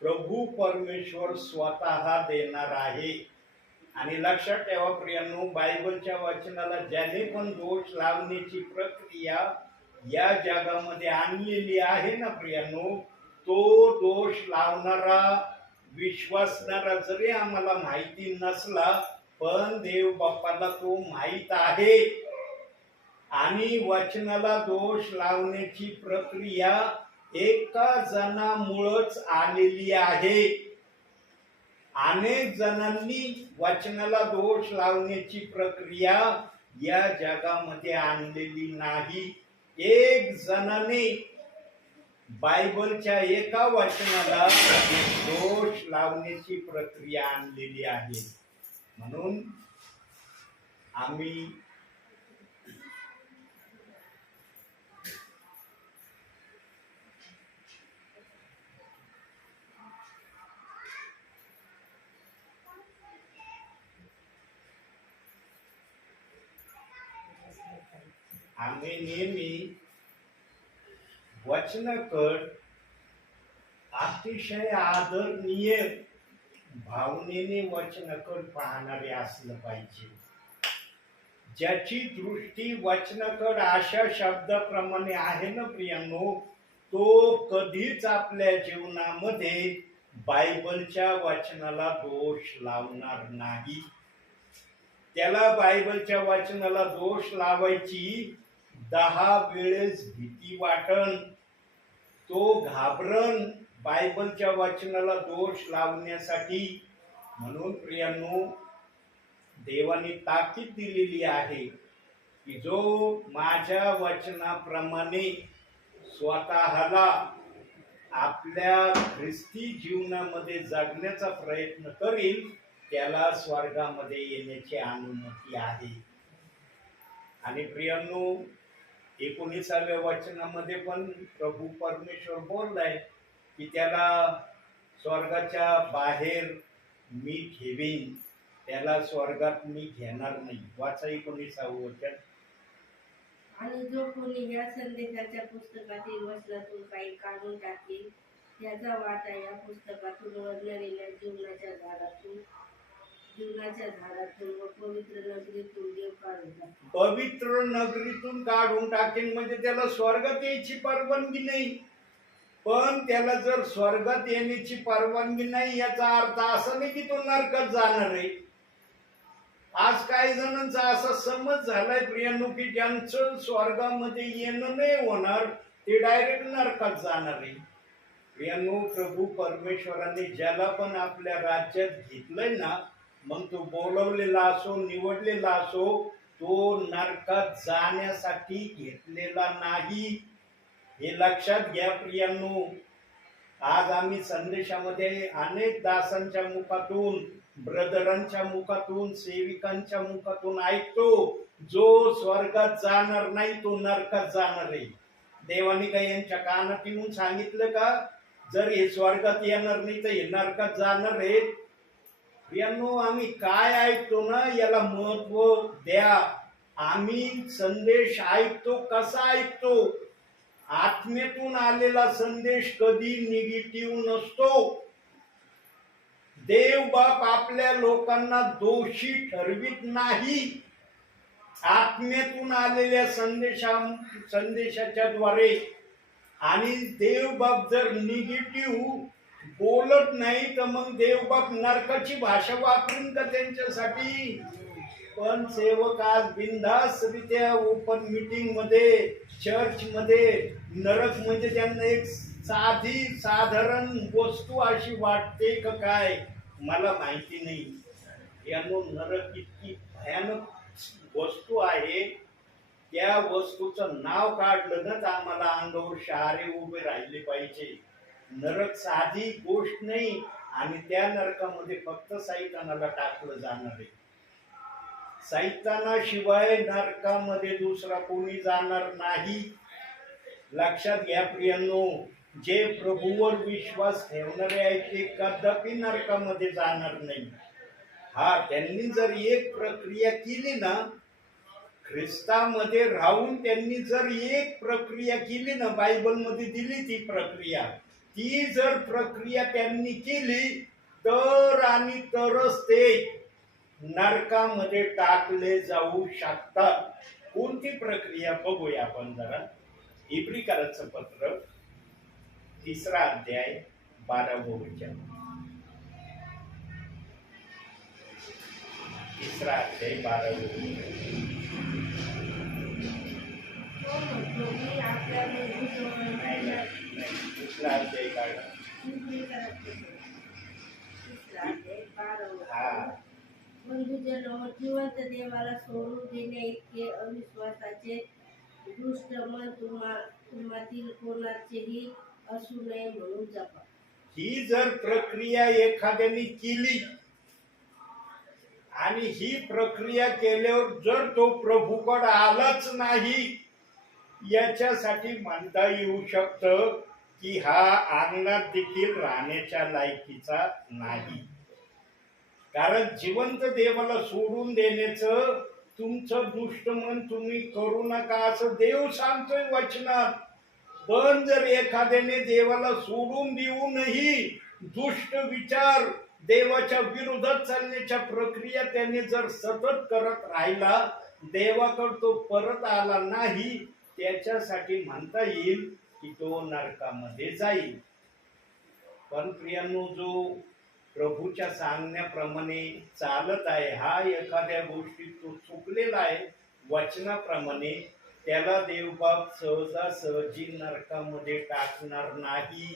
प्रभू परमेश्वर स्वतः देणार आहे. आणि लक्षात ठेवा प्रियांनो, बायबलच्या वचनाला ज्याने पण दोष लावण्याची प्रक्रिया या जगामध्ये आणलेली आहे ना प्रियांनो, तो दोष लावणारा, विश्वासणारा जरी आम्हाला माहिती नसला पण देव बाप्पाला तो माहित आहे. आणि वचनाला दोष लावण्याची प्रक्रिया एका जणामुळेच आलेली आहे. अनेक जणांनी वचनाला दोष लावण्याची प्रक्रिया या जगामध्ये आणलेली नाही. एक जणाने बायबलच्या एका वचनाला दोष लावण्याची प्रक्रिया आणलेली आहे. म्हणून आम्ही नेहमी वचनाकड अतिशय आदरणीय भावनेने वचनाकड पाहणारे असलं पाहिजे. ज्याची दृष्टी वचनाकड अशा शब्दाप्रमाणे आहे ना प्रियांनो, तो कधीच आपल्या जीवनामध्ये बायबलच्या वचनाला दोष लावणार नाही. त्याला बायबलच्या वचनाला दोष लावायची 10 वेळेस भीती वाटन. तो घाबरन बायबलच्या वचनाला दोष लावण्यासाठी. म्हणून प्रियांनो, देवाने ताकीद दिलेली आहे की जो माझ्या वचनाप्रमाणे स्वतःला आपल्या ख्रिस्ती जीवनामध्ये जगण्याचा प्रयत्न करील त्याला स्वर्गामध्ये येण्याची अनुमती आहे. आणि प्रियांनो, 19व्या वचनामध्ये पण प्रभू परमेश्वर बोललाय की त्याला स्वर्गाच्या बाहेर मी ठेवीन, त्याला स्वर्गात मी घेणार नाही. वाचा 19वं वचन. आणि जो कोणी या संदेशाच्या पुस्तकातील वचनातून काही काढून टाकेल त्याचा वाटा या पुस्तकातून वर्णलेल्या जीवनाच्या झाडातून व पवित्र नगरीतून देव काढून टाकेल. पवित्र नगरीतून काढून टाकेल म्हणजे त्याला स्वर्गात यायची परवानगी नाही. पण त्याला जर स्वर्गात येण्याची परवानगी नाही याचा अर्थ असा नाही की तो नरकात जाणार आहे. आज काही जणांचा असा समज झालाय प्रियांनो की ज्यांचं स्वर्गामध्ये येणं नाही होणार ते डायरेक्ट नरकात जाणार आहे. प्रियांनो, प्रभू परमेश्वराने ज्याला पण आपल्या राज्यात घेतलंय ना, मग तो बोलवलेला असो निवडलेला असो, तो नरकात जाण्यासाठी घेतलेला नाही. हे लक्षात घ्या प्रियांनो. आज आम्ही संदेशामध्ये अनेक दासांच्या मुखातून, ब्रदरांच्या मुखातून, सेविकांच्या मुखातून ऐकतो, जो स्वर्गात जाणार नाही तो नरकात जाणार आहे. देवाने काही यांच्या कानात येऊन सांगितलं का जर हे स्वर्गात येणार नाही तर हे नरकात जाणार आहे? प्रियांनो, आम्ही काय ऐकतो ना याला महत्व द्या. आम्ही संदेश ऐकतो कसा ऐकतो? आत्मेतून आलेला संदेश कधी निगेटिव्ह नसतो. देव बाप आपल्या लोकांना दोषी ठरवित नाही. आत्मेतून आलेल्या संदेशाच्या द्वारे. आणि देव बाप जर निगेटिव्ह बोलत नाही तर मग देव बाप नरकाची भाषा वापरून का त्यांच्यासाठी? पण सेवक आज बिनधास्तरित्या ओपन मीटिंग मध्ये, चर्च मध्ये नरक म्हणजे त्यांना एक साधारण वस्तू अशी वाटते का काय मला माहिती नाही. यानो, नरक इतकी भयानक वस्तू आहे. त्या वस्तूचं नाव काढलं ना तर आम्हाला अंगावर शहारे उभे राहिले पाहिजे. नरक साधी गोष्ट नाही. आणि त्या नरकामध्ये फक्त सैतानाला टाकलं जाणार आहे. सैतानाशिवाय नरकामध्ये दुसरा कोणी जाणार नाही. लक्षात घ्या प्रियांनो, जे प्रभूवर विश्वास ठेवणारे आहेत ते कदापि नरकामध्ये जाणार नाही. हा, त्यांनी जर एक प्रक्रिया केली ना, ख्रिस्तामध्ये राहून त्यांनी जर एक प्रक्रिया केली ना, बायबलमध्ये दिली ती प्रक्रिया, ती जर प्रक्रिया त्यांनी केली तर आणि तरच ते नरकामध्ये टाकले जाऊ शकतात. कोणती प्रक्रिया बघूया आपण जरा. इब्रिकरांचं पत्र 3रा अध्याय 12वं वचन. 3रा अध्याय 12वं वचन. दुसरा अध्याय काढा. बंधुजन, जिवंत देवाला सोडून देणे इतके अविश्वासाचे दुष्ट मन तुम्हातील कोणाचेही असू नये म्हणून जपा. ही जर प्रक्रिया एखाद्याने केली आणि ही प्रक्रिया केल्यावर जर तो प्रभूकडे आलाच नाही, याच्यासाठी म्हणता येऊ शकतं की हा अंगणात देखील राहण्याच्या लायकीचा नाही. कारण जिवंत देवाला सोडून देण्याचं तुमचं दुष्ट मन तुम्ही करू नका असं देव सांगतोय वचनात. पण जर एखाद्याने देवाला सोडून देऊनही दुष्ट विचार, देवाच्या विरोधात चालण्याच्या प्रक्रिया त्याने जर सतत करत राहिला, देवाकडे तो परत आला नाही, त्याच्यासाठी म्हणता येईल की तो नरकामध्ये जाईल. पण प्रियांनो, जो प्रभूच्या सांगण्याप्रमाणे चालत आहे, हा एखाद्या गोष्टीत तो चुकलेला आहे वचनाप्रमाणे, त्याला देवबाप सहजासहजी नरकामध्ये टाकणार नाही.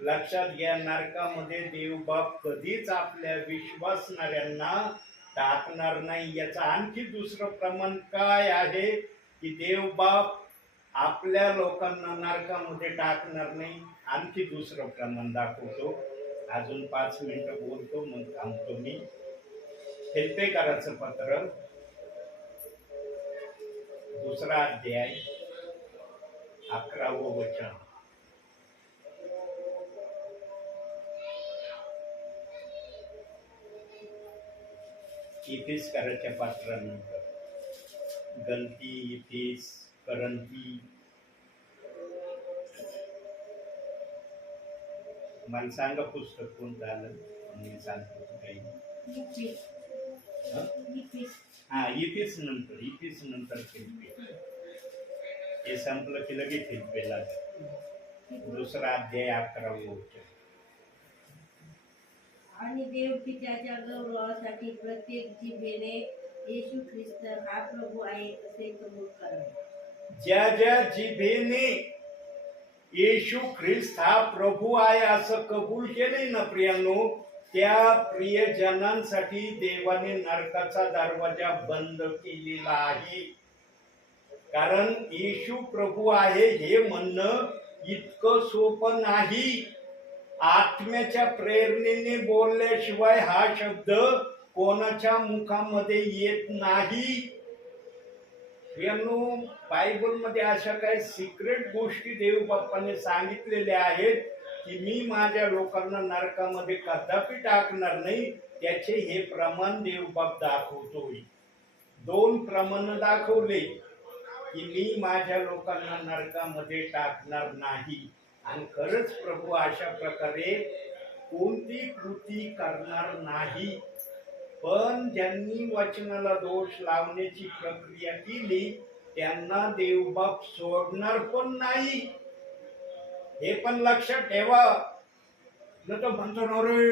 लक्षात घ्या, नरकामध्ये देवबाप कधीच आपल्या विश्वासणाऱ्यांना टाकणार नाही. याचं आणखी दुसरं प्रमाण काय आहे की देवबाप आपल्या लोकांना नरकामध्ये टाकणार नाही. आणखी दुसरं प्रमाण दाखवतो. अजून 5 मिनिटं बोलतो मग थांबतो मी. फिलिप्पियराचं पत्र 2रा अध्याय 11वं वचन. इफिसकाराच्या पात्रानंतर गलती, इफिस, करंती. मला सांगा पुस्तक कोणतं आलं, मी सांगतो काही. इफिस नंतर फिलिप्पी. हे संपलं की लगेच फिलिप्पीला 2रा अध्याय 11वं वचन. आणि देव की त्याच्या गौरवासाठी प्रत्येक जिभेने येशू ख्रिस्त हा प्रभू आहे असे कबूल करावे. ज्या जिभेने येशू ख्रिस्त हा प्रभू आहे असं कबूल केले ना प्रियांनो, त्या प्रियजनांसाठी देवाने नरकाचा दरवाजा बंद केलेला आहे. कारण येशू प्रभू आहे हे म्हणणं इतकं सोपं नाही. आत्म्याच्या प्रेरणेने बोलल्याशिवाय हा शब्द कोणाच्या मुखामध्ये येत नाही. बायबल मध्ये अशा काही सिक्रेट गोष्टी देव बाप्पाने सांगितलेल्या आहेत की मी माझ्या लोकांना नरकामध्ये कदापि टाकणार नाही. त्याचे हे प्रमाण देव बाप दाखवतोय. 2 प्रमाण दाखवले की मी माझ्या लोकांना नरकामध्ये टाकणार नाही. आणि खरंच प्रभू अशा प्रकारे कोणती कृती करणार नाही. पण ज्यांनी वचनाला दोष लावण्याची प्रक्रिया केली त्यांना देवबाप सोडणार पण नाही. हे पण लक्षात ठेवा. न तर म्हणतो ना रे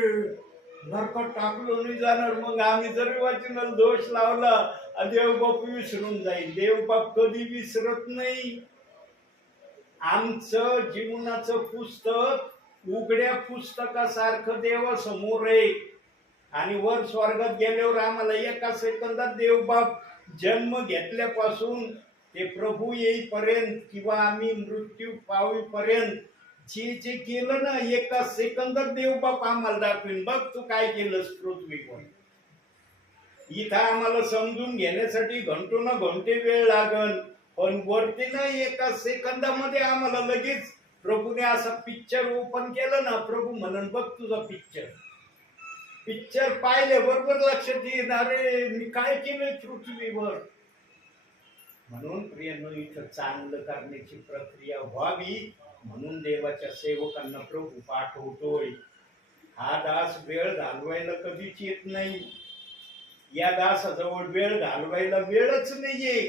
नरकात टाकलो नाही जाणार, मग आम्ही जरी वचनाला दोष लावला देवबाप विसरून जाईल. देवबाप कधी विसरत नाही. आमचं जीवनाचं पुस्तक उघड्या पुस्तकासारखं देवासमोर आहे. आणि वर स्वर्गात गेल्यावर आम्हाला एका सेकंदात देवबाप जन्म घेतल्यापासून ते प्रभू येईपर्यंत किंवा आम्ही मृत्यू पावीपर्यंत जे केलं ना एका सेकंदात देवबाप आम्हाला दाखवीन. बघ तू काय केलंस पृथ्वीवर. इथं आम्हाला समजून घेण्यासाठी घंटे वेळ लागल, पण वरती ना एका सेकंदामध्ये आम्हाला लगेच प्रभूने असा पिक्चर ओपन केलं ना, प्रभू म्हणून बघ तुझा पिक्चर पाहिले बरोबर लक्षात येणार रे मी काय केलंय पृथ्वीवर. म्हणून प्रियांनो इथं चांगलं करण्याची प्रक्रिया व्हावी म्हणून देवाच्या सेवकांना प्रभू पाठवतोय. हा दास वेळ घालवायला कधीच येत नाही. या दासाजवळ वेळ घालवायला वेळच नाहीये.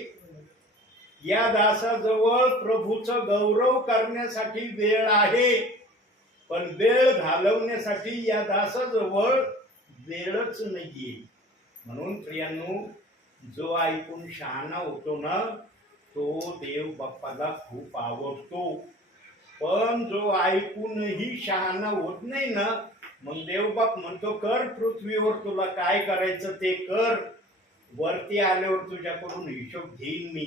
या दासाजवळ प्रभूचा गौरव करण्यासाठी वेळ आहे, पण वेळ घालवण्यासाठी या दासाजवळ वेळच नाहीये. म्हणून प्रियांनो जो ऐकून शहाणा होतो ना तो देव बाप्पाला खूप आवडतो. पण जो ऐकूनही शहाणा होत नाही ना मग देवबाप म्हणतो कर पृथ्वीवर तुला काय करायचं ते कर, वरती आल्यावर तुझ्याकडून हिशोब घेईन मी.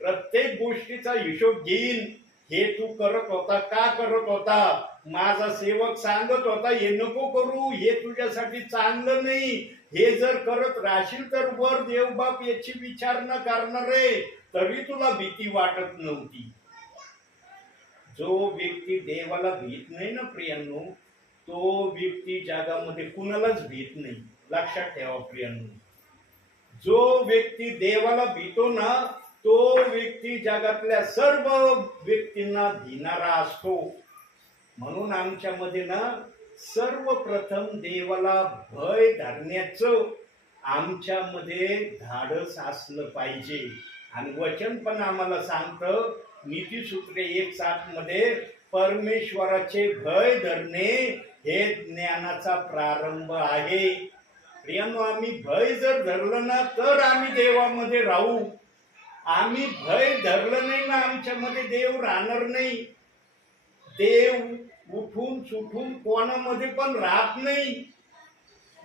प्रत्येक गोष्टीचा हिशोब घेईन. हे तू करत होता का करत होता. माझा सेवक सांगत होता हे नको करू, हे तुझ्यासाठी चांगलं नाही. हे जर करत राहशील तर वर देवबाप याची विचारणा करणार आहे. तरी तुला भीती वाटत नव्हती. जो व्यक्ती देवाला भीत नाही ना प्रियांनो तो व्यक्ती जगामध्ये कुणालाच भीत नाही. लक्षात ठेवा प्रियांनो. जो व्यक्ती देवाला भीतो ना तो व्यक्ती जगातल्या सर्व व्यक्तींना भिणारा असतो. म्हणून आमच्यामध्ये ना सर्वप्रथम देवाला भय धरण्याचं आमच्यामध्ये धाडस असलं पाहिजे. आणि वचन पण आम्हाला सांगतं नीतिसूत्रे 1:7 मध्ये परमेश्वराचे भय धरणे हे ज्ञानाचा प्रारंभ आहे. प्रियांनो आम्ही भय जर धरलं ना तर आम्ही देवामध्ये राहू. आम्ही भय धरलं नाही ना आमच्यामध्ये देव राहणार नाही. देव उठून सुटून कोणामध्ये पण राहत नाही.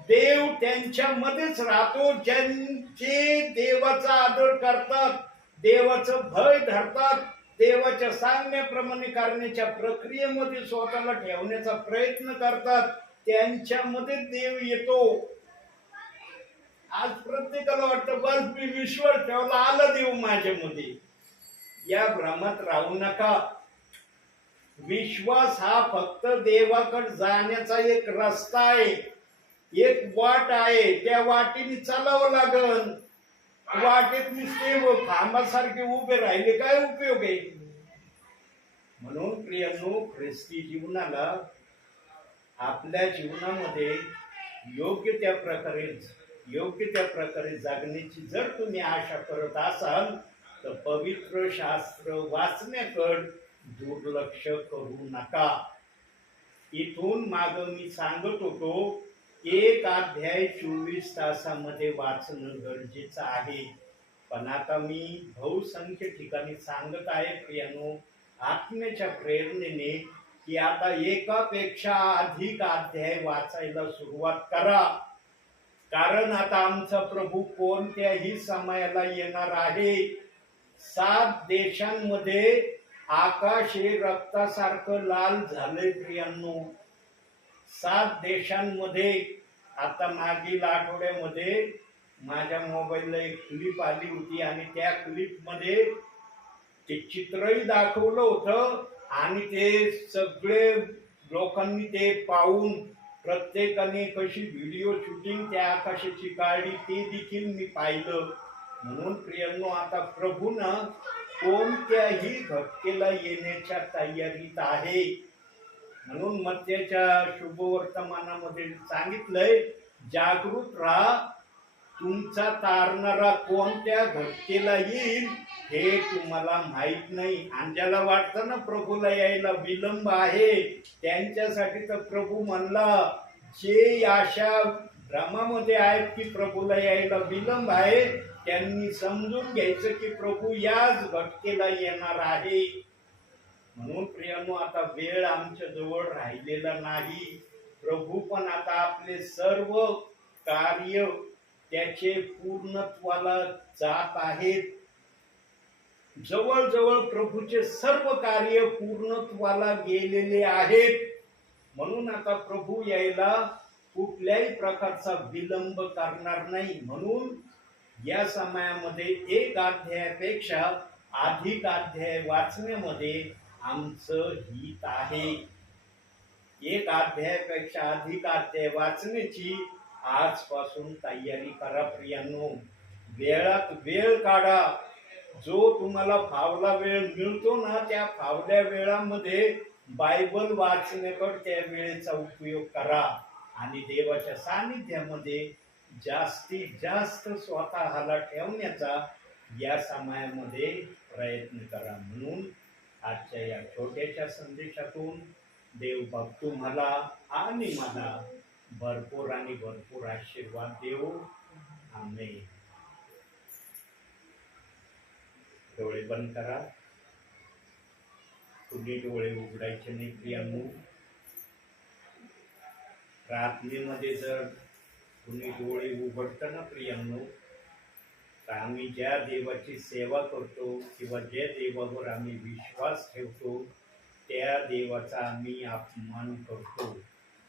देव त्यांच्यामध्येच राहतो ज्यांचे देवाचा आदर करतात, देवाचं भय धरतात, देवाच्या सांगण्याप्रमाणे करण्याच्या प्रक्रियेमध्ये स्वतःला ठेवण्याचा प्रयत्न करतात. त्यांच्यामध्ये देव येतो. आज प्रत्येकाला वाटतं बस मी विश्वास ठेवला आलं देव माझ्यामध्ये. या भ्रमात राहू नका. विश्वास हा फक्त देवाकडे जाण्याचा एक रस्ता आहे, एक वाट आहे. त्या वाटेने चालावं लागल. वाटेत नुसते खांबासारखे उभे राहिले काय उपयोग आहे. म्हणून प्रियांनो, ख्रिस्ती जीवनाला आपल्या जीवनामध्ये योग्य त्या प्रकारे जगण्याची जर तुम्ही आशा करत असाल तर पवित्र शास्त्र वाचण्याकडे दुर्लक्ष करू नका. इथून माग मी सांगत होतो, एक अध्याय 24 तासामध्ये वाचणं गरजेचं आहे. पण आता मी बहुसंख्य ठिकाणी सांगत आहे प्रियांनो, आत्म्याच्या प्रेरणेने, की आता एकापेक्षा अधिक अध्याय वाचायला सुरुवात करा. कारण आता आमचा प्रभू कोणत्याही समयाला येणार आहे. 7 देशांमध्ये आकाश हे रक्तासारखं लाल झालंय प्रियांनो. 7 देशांमध्ये. आता मागील आठवड्यामध्ये माझ्या मोबाईलला एक क्लिप आली होती आणि त्या क्लिप मध्ये ते चित्रही दाखवलं होतं आणि ते सगळे लोकांनी ते पाहून प्रत्येकाने कशी व्हिडिओ शूटिंग त्या आकाशाची काढली ते देखील मी पाहिलं. म्हणून प्रियांनो, आता प्रभूनं कोणत्याही घटकेला येण्याच्या तयारीत आहे. म्हणून मत्याच्या शुभवर्तमानामध्ये सांगितलंय, जागृत राहा. तुमचा तारणारा कोणत्या घटकेला येईल हे तुम्हाला माहित नाही. आणि ज्याला वाटतं ना प्रभूला यायला विलंब आहे, त्यांच्यासाठी तर प्रभू म्हणला, जे अशा भ्रमामध्ये आहेत की प्रभूला यायला विलंब आहे, त्यांनी समजून घ्यायचं की प्रभू याच घटकेला येणार आहे. म्हणून प्रियांनो, आता वेळ आमच्या जवळ राहिलेला नाही. प्रभू पण आता आपले सर्व कार्य त्याचे पूर्णत्वाला जात आहेत. जवळजवळ प्रभूचे सर्व कार्य पूर्णत्वाला गेलेले आहेत. म्हणून आता प्रभू यायला कुठल्याही प्रकारचा विलंब करणार नाही. म्हणून या समयामध्ये एक अध्यायापेक्षा अधिक अध्याय वाचण्यामध्ये आमचं हित आहे. एक अध्यायापेक्षा अधिक अध्याय वाचण्याची आजपासून तयारी करा प्रियांनो. वेळात वेळ काढा. जो तुम्हाला फावला वेळ मिळतो ना, त्या फावल्या वेळामध्ये बायबल वाचण्याकडे त्या वेळेचा उपयोग करा आणि देवाच्या सानिध्यामध्ये जास्तीत जास्त स्वतःला ठेवण्याचा या समयामध्ये प्रयत्न करा. म्हणून आजच्या या छोट्याशा संदेशातून देव बाप तुम्हाला आणि मला भरपूर आणि भरपूर आशीर्वाद देव. आमेन. डोळे बंद करा. कुणी डोळे उघडायचे नाही प्रियांनो. प्रार्थनेमध्ये जर कुणी डोळे उघडतं ना प्रियांनो, तर आम्ही ज्या देवाची सेवा करतो किंवा ज्या देवावर आम्ही विश्वास ठेवतो त्या देवाचा आम्ही अपमान करतो.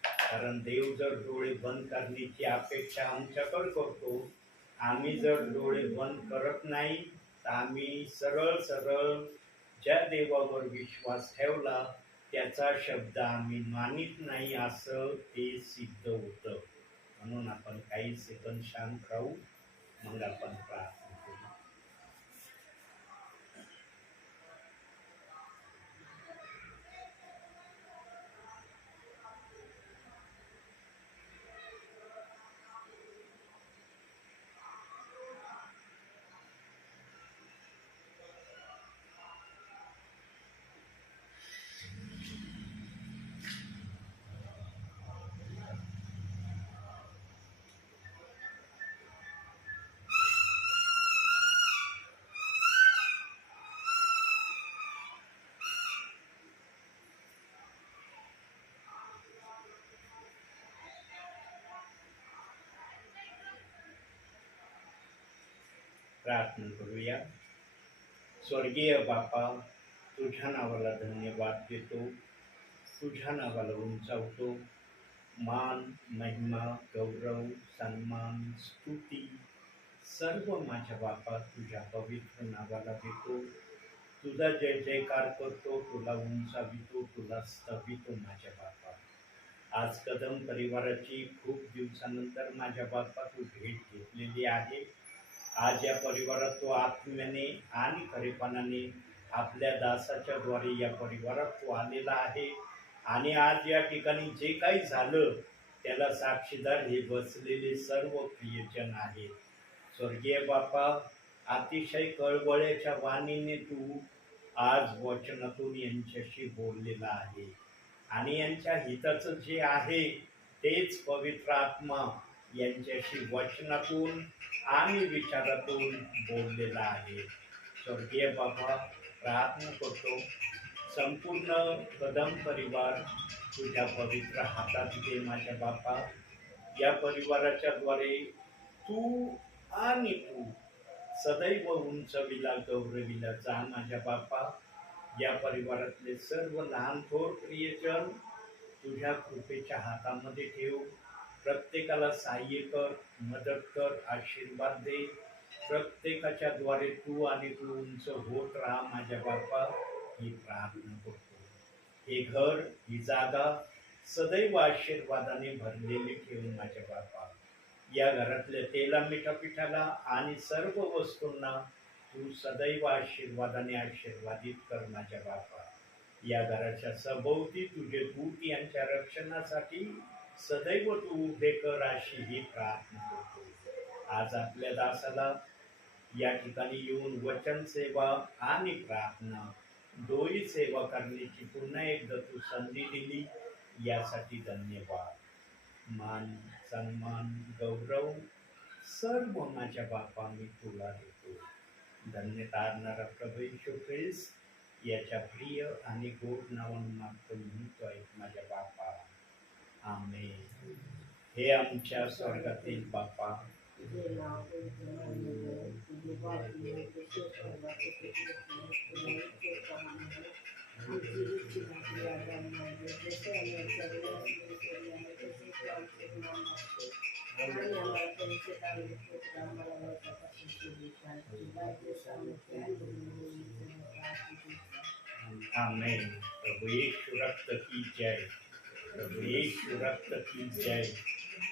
कारण देव जर डोळे बंद करण्याची अपेक्षा आमच्याकडे करतो, आम्ही जर डोळे बंद करत नाही तर आम्ही सरळ सरळ ज्या देवावर विश्वास ठेवला त्याचा शब्द आम्ही मानित नाही असं ते सिद्ध होतं. म्हणून आपण काही सेकंद शांत राहू, मग आपण प्रार्थना करू. प्रार्थना करूया. स्वर्गीय बापा, तुझ्या नावाला धन्यवाद देतो, तुझ्या नावाला उंचावतो. मान, महिमा, गौरव, सन्मान, स्तुती सर्व माझ्या बापा तुझ्या पवित्र नावाला देतो. तुझा जय जयकार करतो, तुला उंचावितो, तुला स्तवितो माझ्या बापा. आज कदम परिवाराची खूप दिवसानंतर माझ्या बापा तू भेट घेतलेली आहे. आज या परिवारात तो आत्म्याने आणि खरेपणाने आपल्या दासाच्या द्वारे या परिवारात तो आलेला आहे. आणि आज या ठिकाणी जे काही झालं त्याला साक्षीदार हे बसलेले सर्व प्रियजन आहेत. स्वर्गीय बापा, अतिशय कळवळ्याच्या वाणीने तू आज वचनातून यांच्याशी बोललेला आहे आणि यांच्या हिताचं जे आहे तेच पवित्र आत्मा यांच्याशी वचनातून आणि विचारातून बोललेला आहे. स्वर्गीय बाबा, प्रार्थना करतो संपूर्ण कदम परिवार तुझ्या पवित्र हातात घे माझ्या बापा. या परिवाराच्या द्वारे तू आणि तू सदैव उंचविला गौरविला जा माझ्या बापा. या परिवारातले सर्व लहान थोर प्रियजन तुझ्या कृपेच्या हातामध्ये ठेव. प्रत्येकाला सहाय्य कर, मदत कर, आशीर्वाद दे. प्रत्येकाच्या द्वारे तू आणि तू उंच होत राहा माझ्या बापा, ही प्रार्थना करतो. हे घर, ही जागा सदैव आशीर्वादाने भरलेली ठेवून माझ्या बापा. या घरातल्या तेला मिठापिठाला आणि सर्व वस्तूंना तू सदैव आशीर्वादाने आशीर्वादित कर माझ्या बापा. या घराच्या सभोवती तुझे दूत यांच्या रक्षणासाठी सदैव तू उभे कर अशी ही प्रार्थना करतो. आज आपल्या दासाला या ठिकाणी येऊन वचन सेवा आणि प्रार्थना दोन्ही सेवा करण्याची पुन्हा एकदा तू संधी दिली, यासाठी धन्यवाद. मान, सन्मान, गौरव सर्व माझ्या बापा मी तुला देतो. धन्य तारणारा प्रभू येशू ख्रिस्त याच्या प्रिय आणि गोड नावानं मागतो म्हणतोय माझ्या बापा, आमेन. हे आमच्या स्वर्गातील बापा, तुझे नाव तुझे मानले तुझे वाटले तुझे सर्वाचे आमची रुची भाजी आगामी जसे आम्ही सर्व आहे तसे आमचे नाम असते आणि आम्हाला त्यांचे तांदूळ पुत्र आम्हाला वळपासून केली पाहिजे बायको सामर्थ्य आमेन. प्रभु यीशु रक्त की जय, प्रभु यीशु रक्त की जय,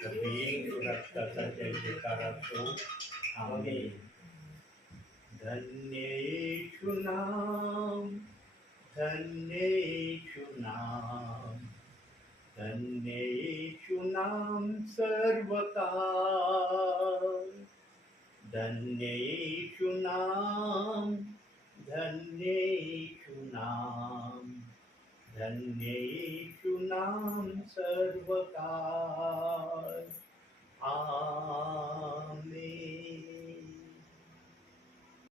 प्रभु यीशु रक्ताचा जय जयकार असो. आमेन. धन्य यीशु नाम, धन्य यीशु नाम, धन्य यीशु नाम सर्वकाळ. धन्य यीशु नाम, धन्य यीशु नाम, धन्य यीशु नाम सर्वकाळ.